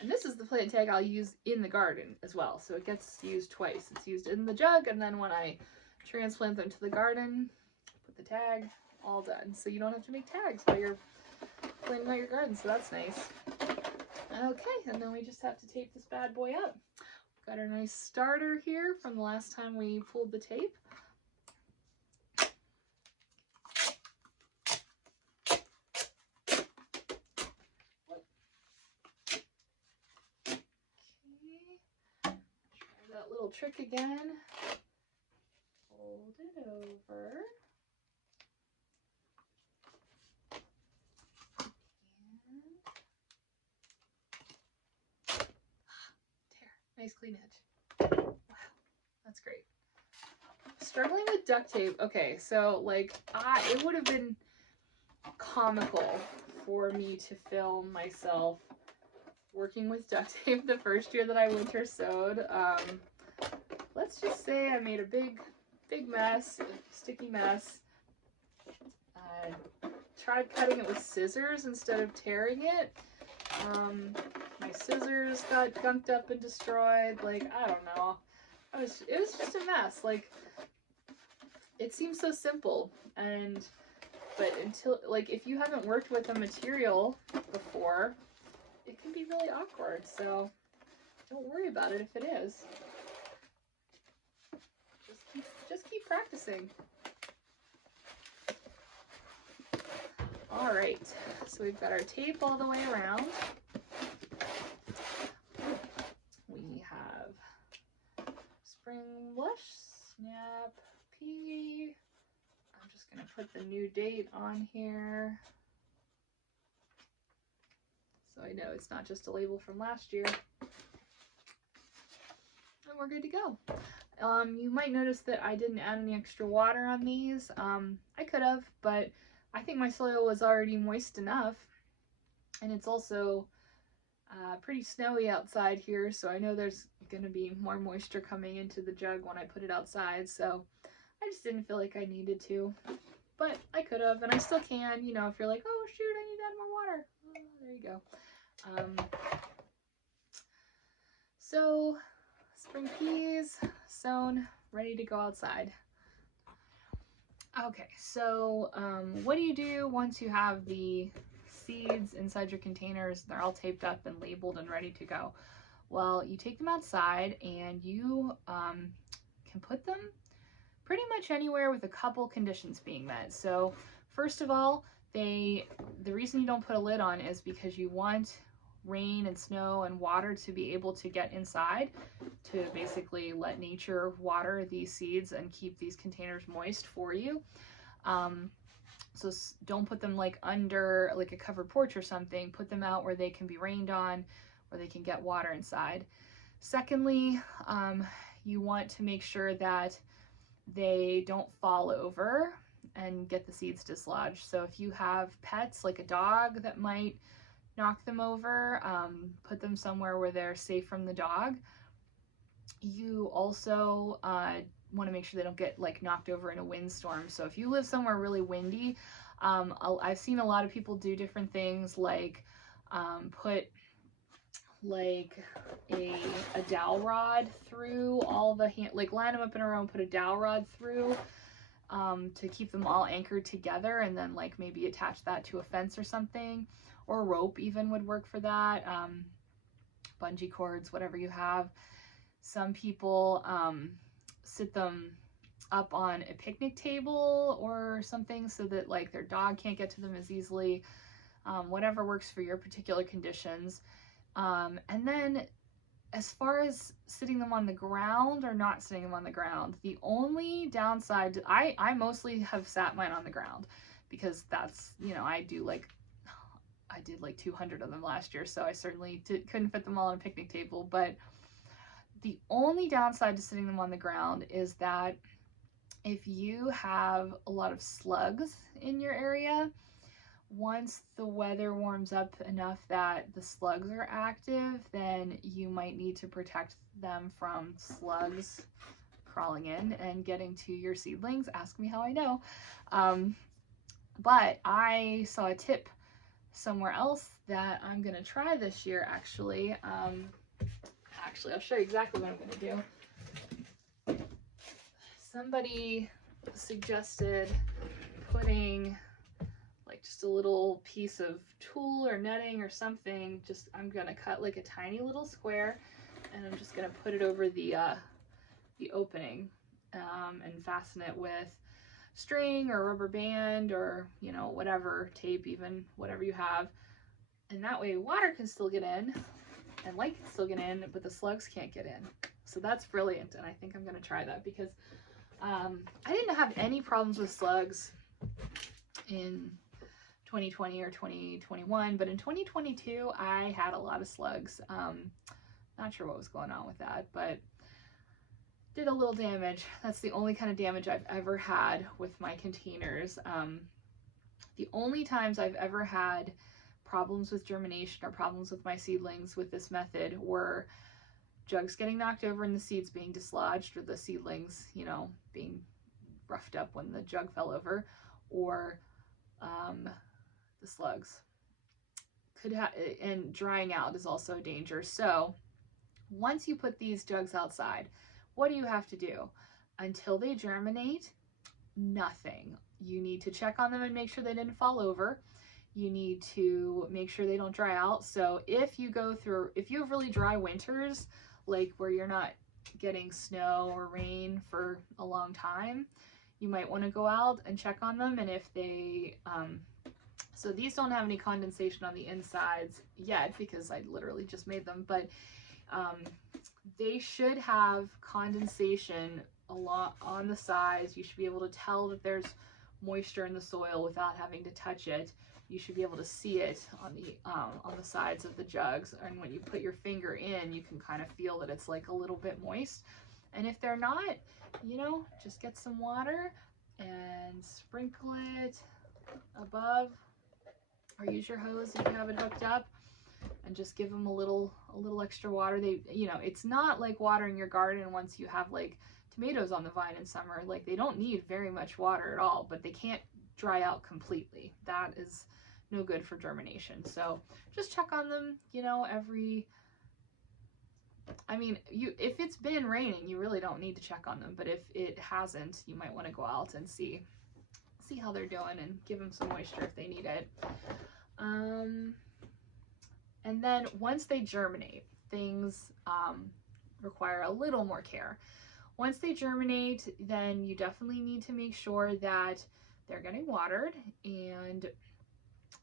And this is the plant tag I'll use in the garden as well, so it gets used twice. It's used in the jug, and then when I transplant them to the garden, put the tag, all done. So you don't have to make tags while you're planting out your garden, so that's nice. Okay, and then we just have to tape this bad boy up. Got our nice starter here from the last time we pulled the tape. Okay, try that little trick again. Fold it over. Nice clean edge. Wow, that's great. Struggling with duct tape. Okay, so like it would have been comical for me to film myself working with duct tape the first year that I winter sowed. Let's just say I made a big mess, a sticky mess. Tried cutting it with scissors instead of tearing it. My scissors got gunked up and destroyed. Like, I don't know. It was just a mess. Like, it seems so simple, but until, like, if you haven't worked with a material before, it can be really awkward. So don't worry about it if it is. Just keep practicing. All right, so we've got our tape all the way around. We have spring blush, snap pea. I'm just gonna put the new date on here, so I know it's not just a label from last year. And we're good to go. You might notice that I didn't add any extra water on these. I could have, but I think my soil was already moist enough, and it's also pretty snowy outside here, so I know there's going to be more moisture coming into the jug when I put it outside, so I just didn't feel like I needed to, but I could have, and I still can, you know, if you're like, oh shoot, I need to add more water. Oh, there you go. So spring peas sown, ready to go outside. Okay, so what do you do once you have the seeds inside your containers? They're all taped up and labeled and ready to go. Well, you take them outside and you can put them pretty much anywhere with a couple conditions being met. So first of all, the reason you don't put a lid on is because you want rain and snow and water to be able to get inside to basically let nature water these seeds and keep these containers moist for you. So don't put them like under like a covered porch or something. Put them out where they can be rained on, where they can get water inside. Secondly, you want to make sure that they don't fall over and get the seeds dislodged. So if you have pets like a dog that might knock them over, put them somewhere where they're safe from the dog. You also want to make sure they don't get like knocked over in a windstorm. So if you live somewhere really windy, I've seen a lot of people do different things like put like a dowel rod through all the like line them up in a row and put a dowel rod through to keep them all anchored together, and then like maybe attach that to a fence or something, or a rope even would work for that. Bungee cords, whatever you have. Some people sit them up on a picnic table or something so that like their dog can't get to them as easily. Whatever works for your particular conditions. And then as far as sitting them on the ground or not sitting them on the ground, the only downside, I mostly have sat mine on the ground because that's, you know, I did like 200 of them last year, so I certainly couldn't fit them all on a picnic table. But the only downside to sitting them on the ground is that if you have a lot of slugs in your area, once the weather warms up enough that the slugs are active, then you might need to protect them from slugs crawling in and getting to your seedlings. Ask me how I know. But I saw a tip somewhere else that I'm gonna try this year, actually. Actually, I'll show you exactly what I'm gonna do. Somebody suggested putting like just a little piece of tulle or netting or something. Just, I'm gonna cut like a tiny little square, and I'm just gonna put it over the opening and fasten it with string or rubber band or, you know, whatever, tape even, whatever you have. And that way water can still get in and light can still get in, but the slugs can't get in. So that's brilliant, and I think I'm gonna try that because I didn't have any problems with slugs in 2020 or 2021, but in 2022 I had a lot of slugs. Not sure what was going on with that, but did a little damage. That's the only kind of damage I've ever had with my containers. The only times I've ever had problems with germination or problems with my seedlings with this method were jugs getting knocked over and the seeds being dislodged, or the seedlings, you know, being roughed up when the jug fell over, or the slugs. And drying out is also a danger. So once you put these jugs outside, what do you have to do? Until they germinate, nothing. You need to check on them and make sure they didn't fall over. You need to make sure they don't dry out. So if you have really dry winters, like where you're not getting snow or rain for a long time, you might want to go out and check on them. And if they, so these don't have any condensation on the insides yet because I literally just made them, but they should have condensation a lot on the sides. You should be able to tell that there's moisture in the soil without having to touch it. You should be able to see it on the sides of the jugs, and when you put your finger in, you can kind of feel that it's like a little bit moist. And if they're not, you know, just get some water and sprinkle it above, or use your hose if you have it hooked up, and just give them a little extra water. They, you know, it's not like watering your garden once you have like tomatoes on the vine in summer. Like, they don't need very much water at all, but they can't dry out completely. That is no good for germination. So just check on them, you know, if it's been raining, you really don't need to check on them, but if it hasn't, you might want to go out and see how they're doing and give them some moisture if they need it. And then once they germinate, things require a little more care. Once they germinate, then you definitely need to make sure that they're getting watered, and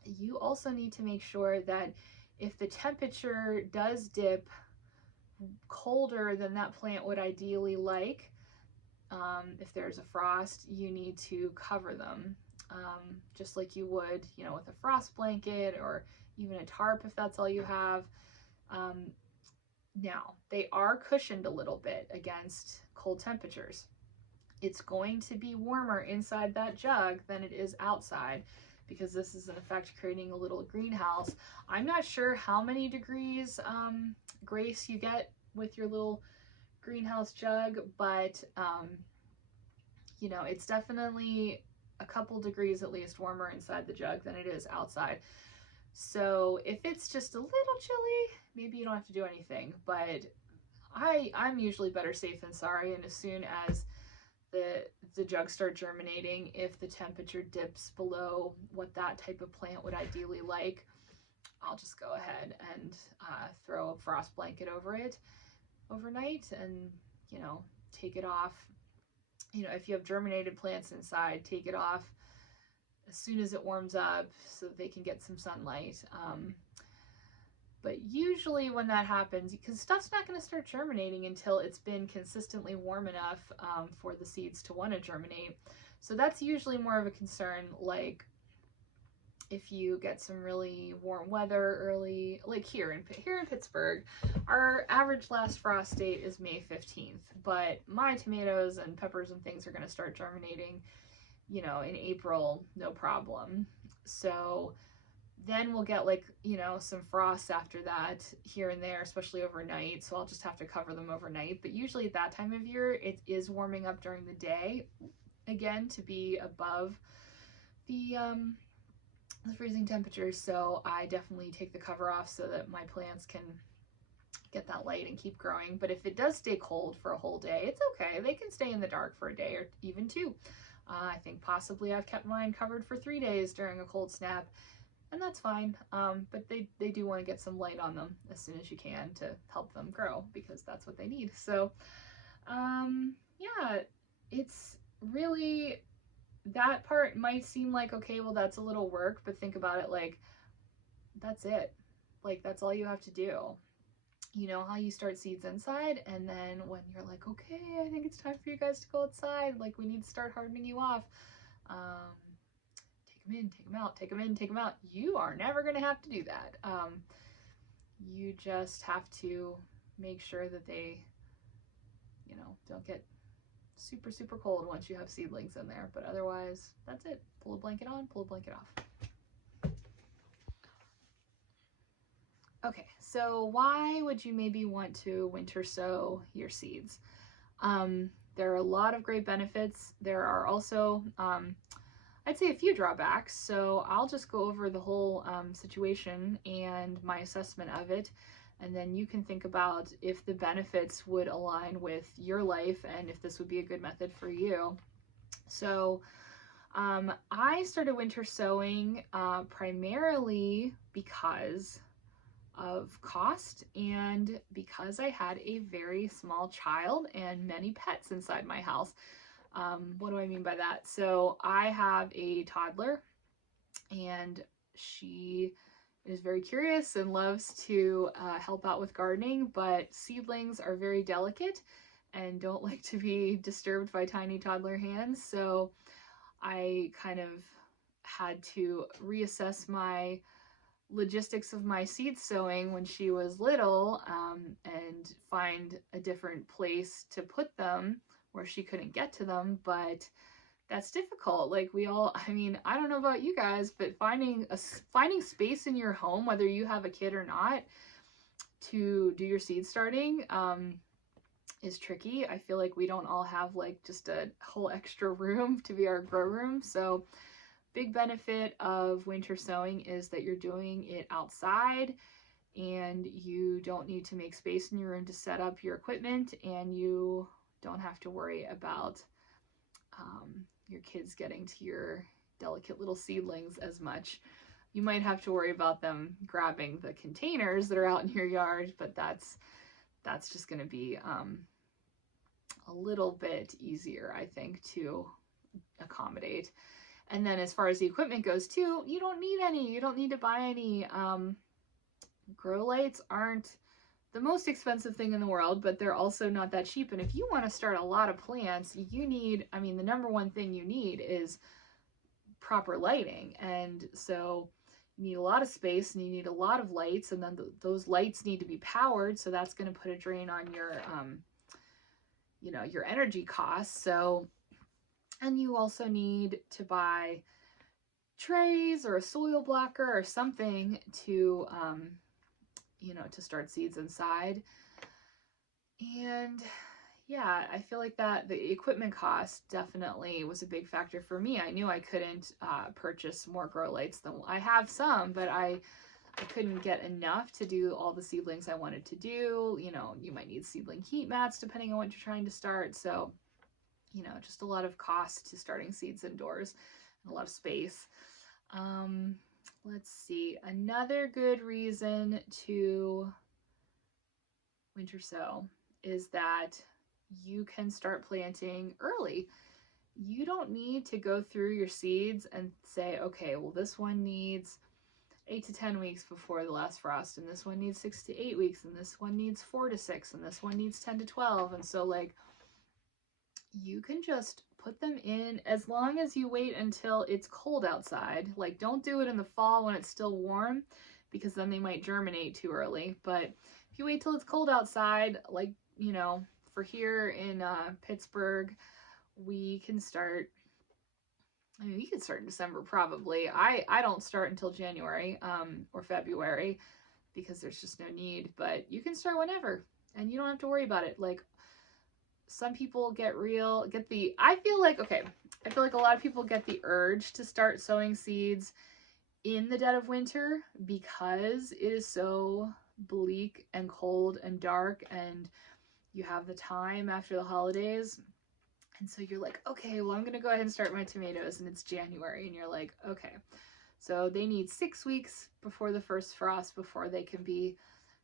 you also need to make sure that if the temperature does dip colder than that plant would ideally like, if there's a frost, you need to cover them, just like you would, you know, with a frost blanket or even a tarp if that's all you have. Now, they are cushioned a little bit against cold temperatures. It's going to be warmer inside that jug than it is outside, because this is in effect creating a little greenhouse. I'm not sure how many degrees grace you get with your little greenhouse jug, but you know, it's definitely a couple degrees at least warmer inside the jug than it is outside. So if it's just a little chilly, maybe you don't have to do anything, but I'm usually better safe than sorry, and as soon as the jugs start germinating, if the temperature dips below what that type of plant would ideally like, I'll just go ahead and throw a frost blanket over it overnight and, you know, take it off. You know, if you have germinated plants inside, take it off as soon as it warms up so that they can get some sunlight. But usually when that happens, because stuff's not going to start germinating until it's been consistently warm enough for the seeds to want to germinate. So that's usually more of a concern, like if you get some really warm weather early, like here in Pittsburgh, our average last frost date is May 15th, but my tomatoes and peppers and things are going to start germinating, you know, in April, no problem. So then we'll get, like, you know, some frosts after that here and there, especially overnight. So I'll just have to cover them overnight. But usually at that time of year, it is warming up during the day again to be above the freezing temperatures. So I definitely take the cover off so that my plants can get that light and keep growing. But if it does stay cold for a whole day, it's okay. They can stay in the dark for a day or even two. I think possibly I've kept mine covered for 3 days during a cold snap, and that's fine. But they do want to get some light on them as soon as you can to help them grow, because that's what they need. So yeah, it's really, that part might seem like, okay, well, that's a little work, but think about it, like, that's it. Like, that's all you have to do. You know how you start seeds inside, and then when you're like, okay, I think it's time for you guys to go outside, like, we need to start hardening you off, take them in, take them out, take them in, take them out. You are never going to have to do that. You just have to make sure that they, you know, don't get super, super cold once you have seedlings in there. But otherwise, that's it. Pull a blanket on, pull a blanket off. Okay, so why would you maybe want to winter sow your seeds? There are a lot of great benefits. There are also, I'd say, a few drawbacks. So I'll just go over the whole situation and my assessment of it. And then you can think about if the benefits would align with your life and if this would be a good method for you. So I started winter sowing primarily because of cost and because I had a very small child and many pets inside my house. What do I mean by that? So I have a toddler, and she is very curious and loves to help out with gardening, but seedlings are very delicate and don't like to be disturbed by tiny toddler hands. So I kind of had to reassess my logistics of my seed sowing when she was little, and find a different place to put them where she couldn't get to them. But that's difficult. Like, we all, I mean, I don't know about you guys, but finding space in your home, whether you have a kid or not, to do your seed starting is tricky. I feel like we don't all have like just a whole extra room to be our grow room. So big benefit of winter sowing is that you're doing it outside and you don't need to make space in your room to set up your equipment, and you don't have to worry about your kids getting to your delicate little seedlings as much. You might have to worry about them grabbing the containers that are out in your yard, but that's just going to be a little bit easier, I think, to accommodate. And then as far as the equipment goes too, you don't need any. You don't need to buy any. Grow lights aren't the most expensive thing in the world, but they're also not that cheap. And if you want to start a lot of plants, you need, I mean, the number one thing you need is proper lighting. And so you need a lot of space and you need a lot of lights, and then those lights need to be powered. So that's going to put a drain on your, you know, your energy costs. So, and you also need to buy trays or a soil blocker or something to, you know, to start seeds inside. And yeah, I feel like that the equipment cost definitely was a big factor for me. I knew I couldn't purchase more grow lights than I have some, but I couldn't get enough to do all the seedlings I wanted to do. You know, you might need seedling heat mats depending on what you're trying to start. So, you know, just a lot of cost to starting seeds indoors and a lot of space. Let's see, another good reason to winter sow is that you can start planting early. You don't need to go through your seeds and say, okay, well, this one needs 8 to 10 weeks before the last frost, and this one needs 6 to 8 weeks, and this one needs 4 to 6, and this one needs 10 to 12. And so, like, you can just put them in as long as you wait until it's cold outside. Like, don't do it in the fall when it's still warm, because then they might germinate too early. But if you wait till it's cold outside, like, you know, for here in Pittsburgh, we can start, I mean, we can start in December probably. I don't start until January or February because there's just no need, but you can start whenever and you don't have to worry about it. Like, some people I feel like a lot of people get the urge to start sowing seeds in the dead of winter because it is so bleak and cold and dark, and you have the time after the holidays. And so you're like, okay, well, I'm going to go ahead and start my tomatoes, and it's January. And you're like, okay, so they need 6 weeks before the first frost before they can be,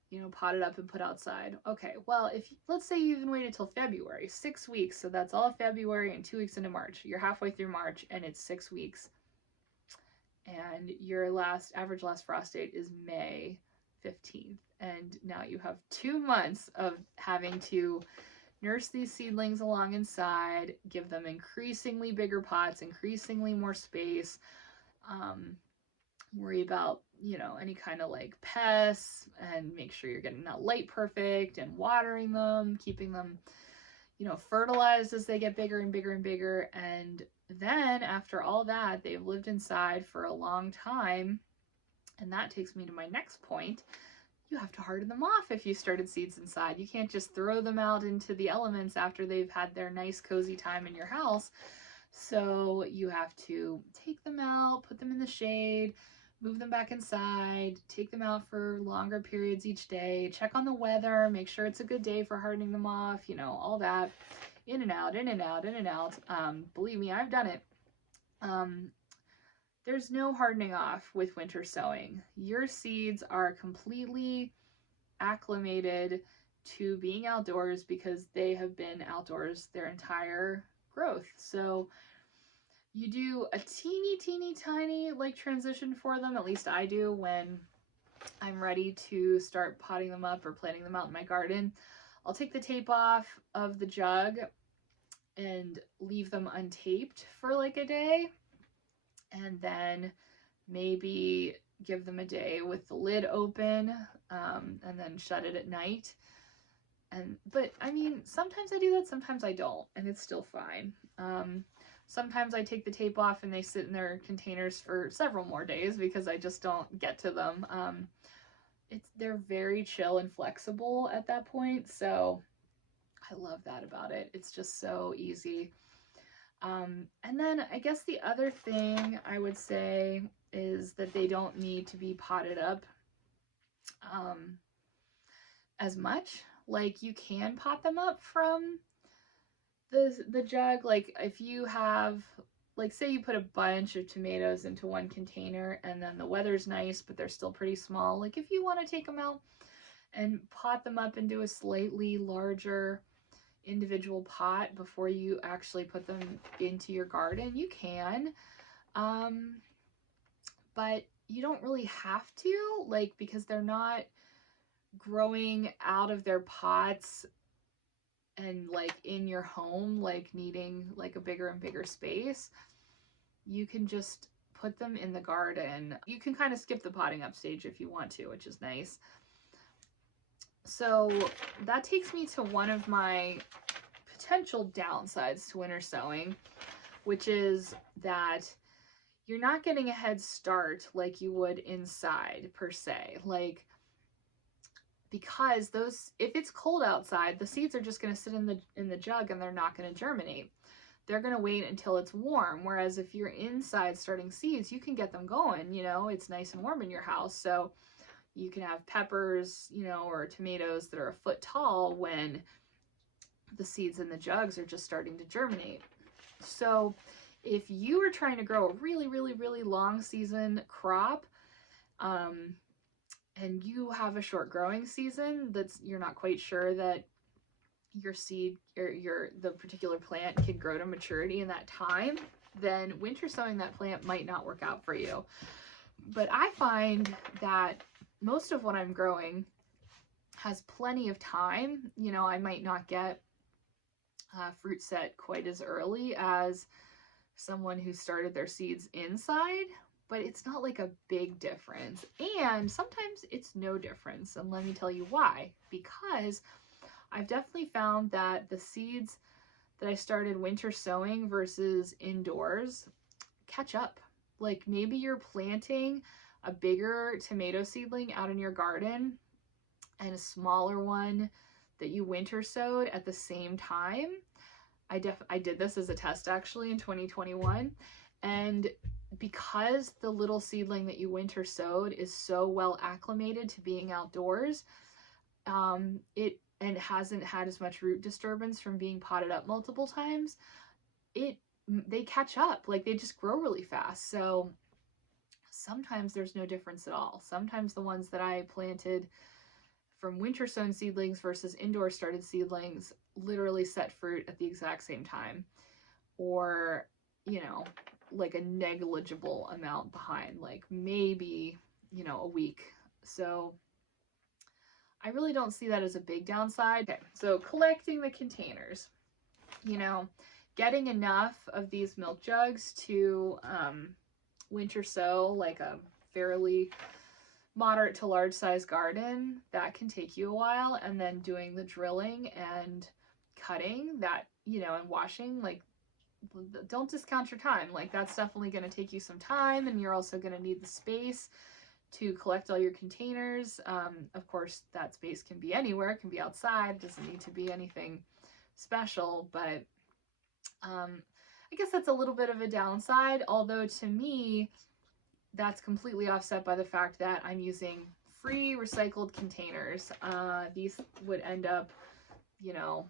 you know, potted up and put outside. Okay, well, if let's say you even waited till February, 6 weeks, so that's all February and 2 weeks into March. You're halfway through March and it's 6 weeks. And your average last frost date is May 15th. And now you have 2 months of having to nurse these seedlings along inside, give them increasingly bigger pots, increasingly more space, worry about, you know, any kind of like pests, and make sure you're getting that light perfect and watering them, keeping them, you know, fertilized as they get bigger and bigger and bigger. And then after all that, they've lived inside for a long time. And that takes me to my next point. You have to harden them off if you started seeds inside. You can't just throw them out into the elements after they've had their nice cozy time in your house. So you have to take them out, put them in the shade, move them back inside, take them out for longer periods each day, check on the weather, make sure it's a good day for hardening them off, you know, all that. In and out, in and out, in and out. Believe me, I've done it. There's no hardening off with winter sowing. Your seeds are completely acclimated to being outdoors because they have been outdoors their entire growth. So you do a teeny tiny like transition for them, at least I do, when I'm ready to start potting them up or planting them out in my garden. I'll take the tape off of the jug and leave them untaped for like a day, and then maybe give them a day with the lid open, and then shut it at night. But I mean, sometimes I do that, sometimes I don't, and it's still fine. Sometimes I take the tape off and they sit in their containers for several more days because I just don't get to them. They're very chill and flexible at that point, so I love that about it. It's just so easy. And then I guess the other thing I would say is that they don't need to be potted up as much. Like, you can pot them up from the jug. Like, if you have, like, say you put a bunch of tomatoes into one container and then the weather's nice but they're still pretty small, like if you want to take them out and pot them up into a slightly larger individual pot before you actually put them into your garden, you can, but you don't really have to, like, because they're not growing out of their pots and like in your home, like needing like a bigger and bigger space. You can just put them in the garden. You can kind of skip the potting up stage if you want to, which is nice. So that takes me to one of my potential downsides to winter sowing, which is that you're not getting a head start like you would inside per se. Like, because if it's cold outside, the seeds are just going to sit in the jug and they're not going to germinate. They're going to wait until it's warm. Whereas if you're inside starting seeds, you can get them going, you know, it's nice and warm in your house. So you can have peppers, you know, or tomatoes that are a foot tall when the seeds in the jugs are just starting to germinate. So if you are trying to grow a really, really, really long season crop, and you have a short growing season you're not quite sure that your seed or the particular plant can grow to maturity in that time, then winter sowing that plant might not work out for you. But I find that most of what I'm growing has plenty of time. You know, I might not get fruit set quite as early as someone who started their seeds inside, but it's not like a big difference. And sometimes it's no difference. And let me tell you why. Because I've definitely found that the seeds that I started winter sowing versus indoors catch up. Like maybe you're planting a bigger tomato seedling out in your garden and a smaller one that you winter sowed at the same time. I did this as a test actually in 2021, and because the little seedling that you winter sowed is so well acclimated to being outdoors, it hasn't had as much root disturbance from being potted up multiple times, they catch up, like they just grow really fast. So sometimes there's no difference at all. Sometimes the ones that I planted from winter sown seedlings versus indoor started seedlings literally set fruit at the exact same time, or, you know, like a negligible amount behind, like maybe, you know, a week. So I really don't see that as a big downside. Okay, so collecting the containers, you know, getting enough of these milk jugs to winter sow like a fairly moderate to large size garden, that can take you a while. And then doing the drilling and cutting that, you know, and washing, like, don't discount your time. Like that's definitely going to take you some time, and you're also going to need the space to collect all your containers. Of course, that space can be anywhere. It can be outside. It doesn't need to be anything special, but I guess that's a little bit of a downside, although to me, that's completely offset by the fact that I'm using free recycled containers. These would end up, you know,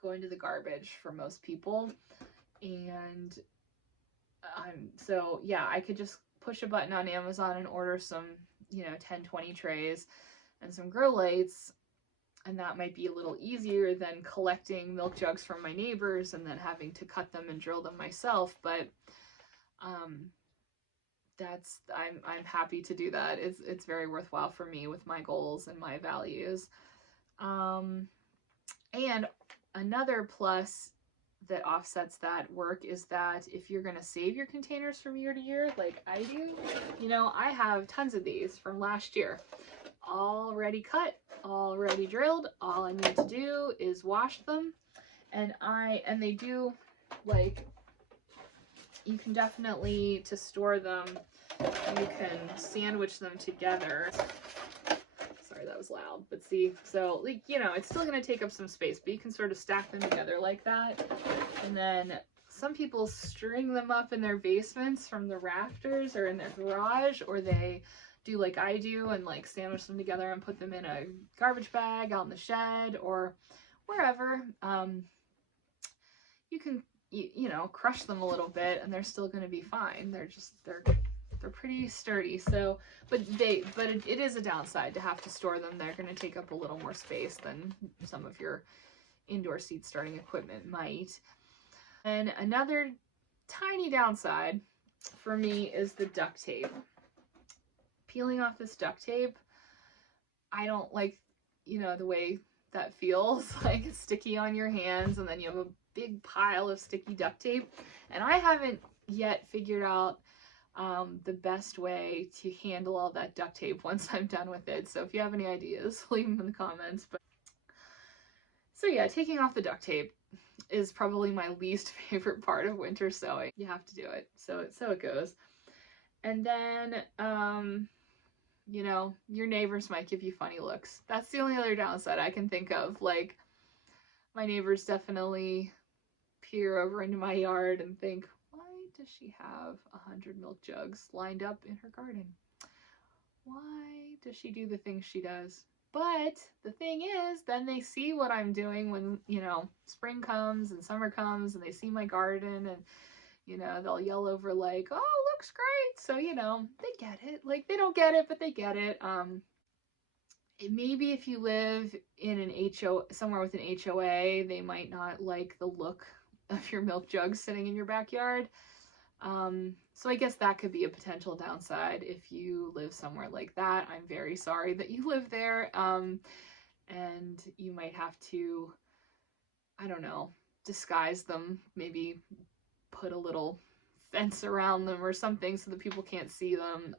going to the garbage for most people. And so yeah, I could just push a button on Amazon and order some, you know, 10-20 trays and some grow lights, and that might be a little easier than collecting milk jugs from my neighbors and then having to cut them and drill them myself. But I'm happy to do that. It's very worthwhile for me with my goals and my values. And another plus that offsets that work is that if you're going to save your containers from year to year, like I do, you know, I have tons of these from last year, already cut, already drilled. All I need to do is wash them. And they do, like, you can definitely, to store them, you can sandwich them together. Sorry, that was loud, but see, so, like, you know, it's still going to take up some space, but you can sort of stack them together like that. And then some people string them up in their basements from the rafters or in their garage, or they do like I do and like sandwich them together and put them in a garbage bag out in the shed or wherever. You can, you know, crush them a little bit and they're still going to be fine. They're pretty sturdy. So, but it is a downside to have to store them. They're going to take up a little more space than some of your indoor seed starting equipment might. And another tiny downside for me is the duct tape. Peeling off this duct tape, I don't like, you know, the way that feels. Like it's sticky on your hands and then you have a big pile of sticky duct tape. And I haven't yet figured out the best way to handle all that duct tape once I'm done with it. So if you have any ideas, leave them in the comments. So yeah, taking off the duct tape is probably my least favorite part of winter sowing. You have to do it. So it goes. And then, you know, your neighbors might give you funny looks. That's the only other downside I can think of. Like, my neighbors definitely peer over into my yard and think, why does she have 100 milk jugs lined up in her garden? Why does she do the things she does? But the thing is, then they see what I'm doing when, you know, spring comes and summer comes and they see my garden, and, you know, they'll yell over like, oh, looks great. So, you know, they get it. Like, they don't get it, but they get it. Maybe if you live in an somewhere with an HOA, they might not like the look of your milk jugs sitting in your backyard. So I guess that could be a potential downside if you live somewhere like that. I'm very sorry that you live there. And you might have to, I don't know, disguise them, maybe put a little fence around them or something so that people can't see them,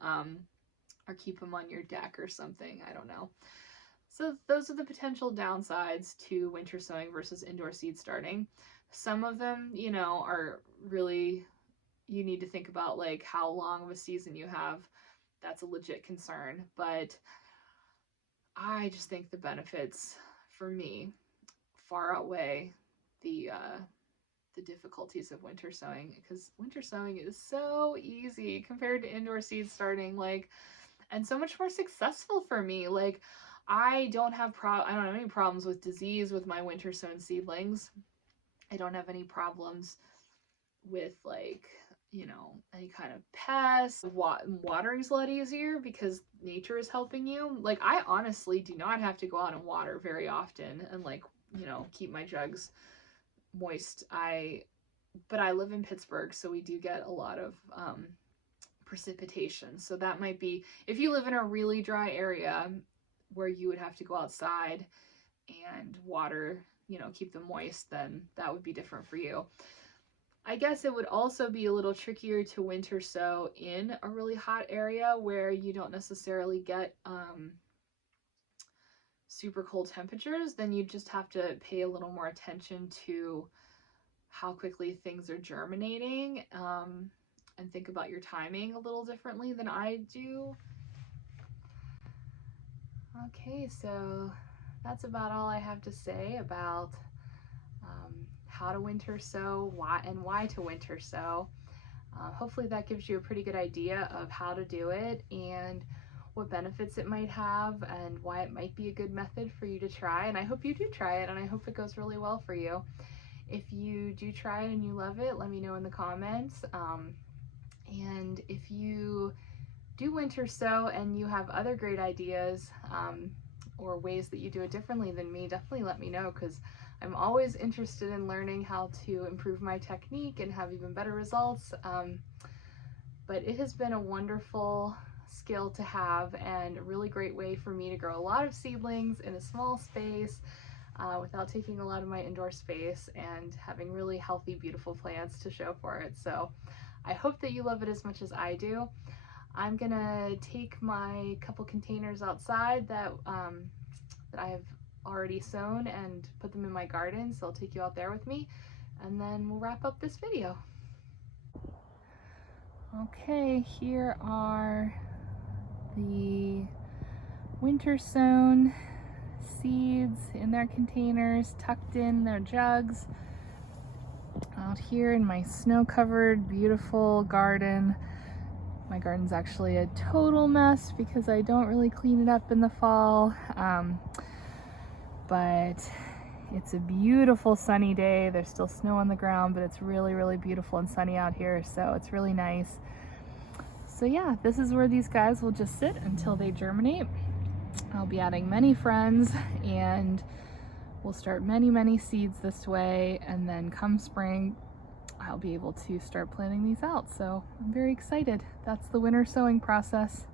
or keep them on your deck or something. I don't know. So those are the potential downsides to winter sowing versus indoor seed starting. Some of them, you know, are really, you need to think about like how long of a season you have. That's a legit concern. But I just think the benefits for me far outweigh the difficulties of winter sowing, because winter sowing is so easy compared to indoor seed starting, like, and so much more successful for me. Like, I don't have any problems with disease with my winter sown seedlings. I don't have any problems with, like, you know, any kind of pests. Watering's a lot easier because nature is helping you. Like, I honestly do not have to go out and water very often and, like, you know, keep my jugs moist. But I live in Pittsburgh, so we do get a lot of precipitation. So that might be, if you live in a really dry area where you would have to go outside and water, you know, keep them moist, then that would be different for you. I guess it would also be a little trickier to winter sow in a really hot area where you don't necessarily get super cold temperatures. Then you just have to pay a little more attention to how quickly things are germinating, and think about your timing a little differently than I do. Okay, so that's about all I have to say about how to winter sow, why to winter sow. Hopefully that gives you a pretty good idea of how to do it and what benefits it might have and why it might be a good method for you to try. And I hope you do try it, and I hope it goes really well for you. If you do try it and you love it, let me know in the comments. And if you do winter sow and you have other great ideas or ways that you do it differently than me, definitely let me know, because I'm always interested in learning how to improve my technique and have even better results. But it has been a wonderful skill to have and a really great way for me to grow a lot of seedlings in a small space without taking a lot of my indoor space and having really healthy, beautiful plants to show for it. So I hope that you love it as much as I do. I'm gonna take my couple containers outside that I have already sown and put them in my garden, so I'll take you out there with me, and then we'll wrap up this video. Okay, here are the winter sown seeds in their containers, tucked in their jugs, out here in my snow-covered, beautiful garden. My garden's actually a total mess because I don't really clean it up in the fall, but it's a beautiful sunny day. There's still snow on the ground, but it's really, really beautiful and sunny out here, so it's really nice. So yeah, this is where these guys will just sit until they germinate. I'll be adding many friends, and we'll start many, many seeds this way, and then come spring, I'll be able to start planting these out. So I'm very excited. That's the winter sowing process.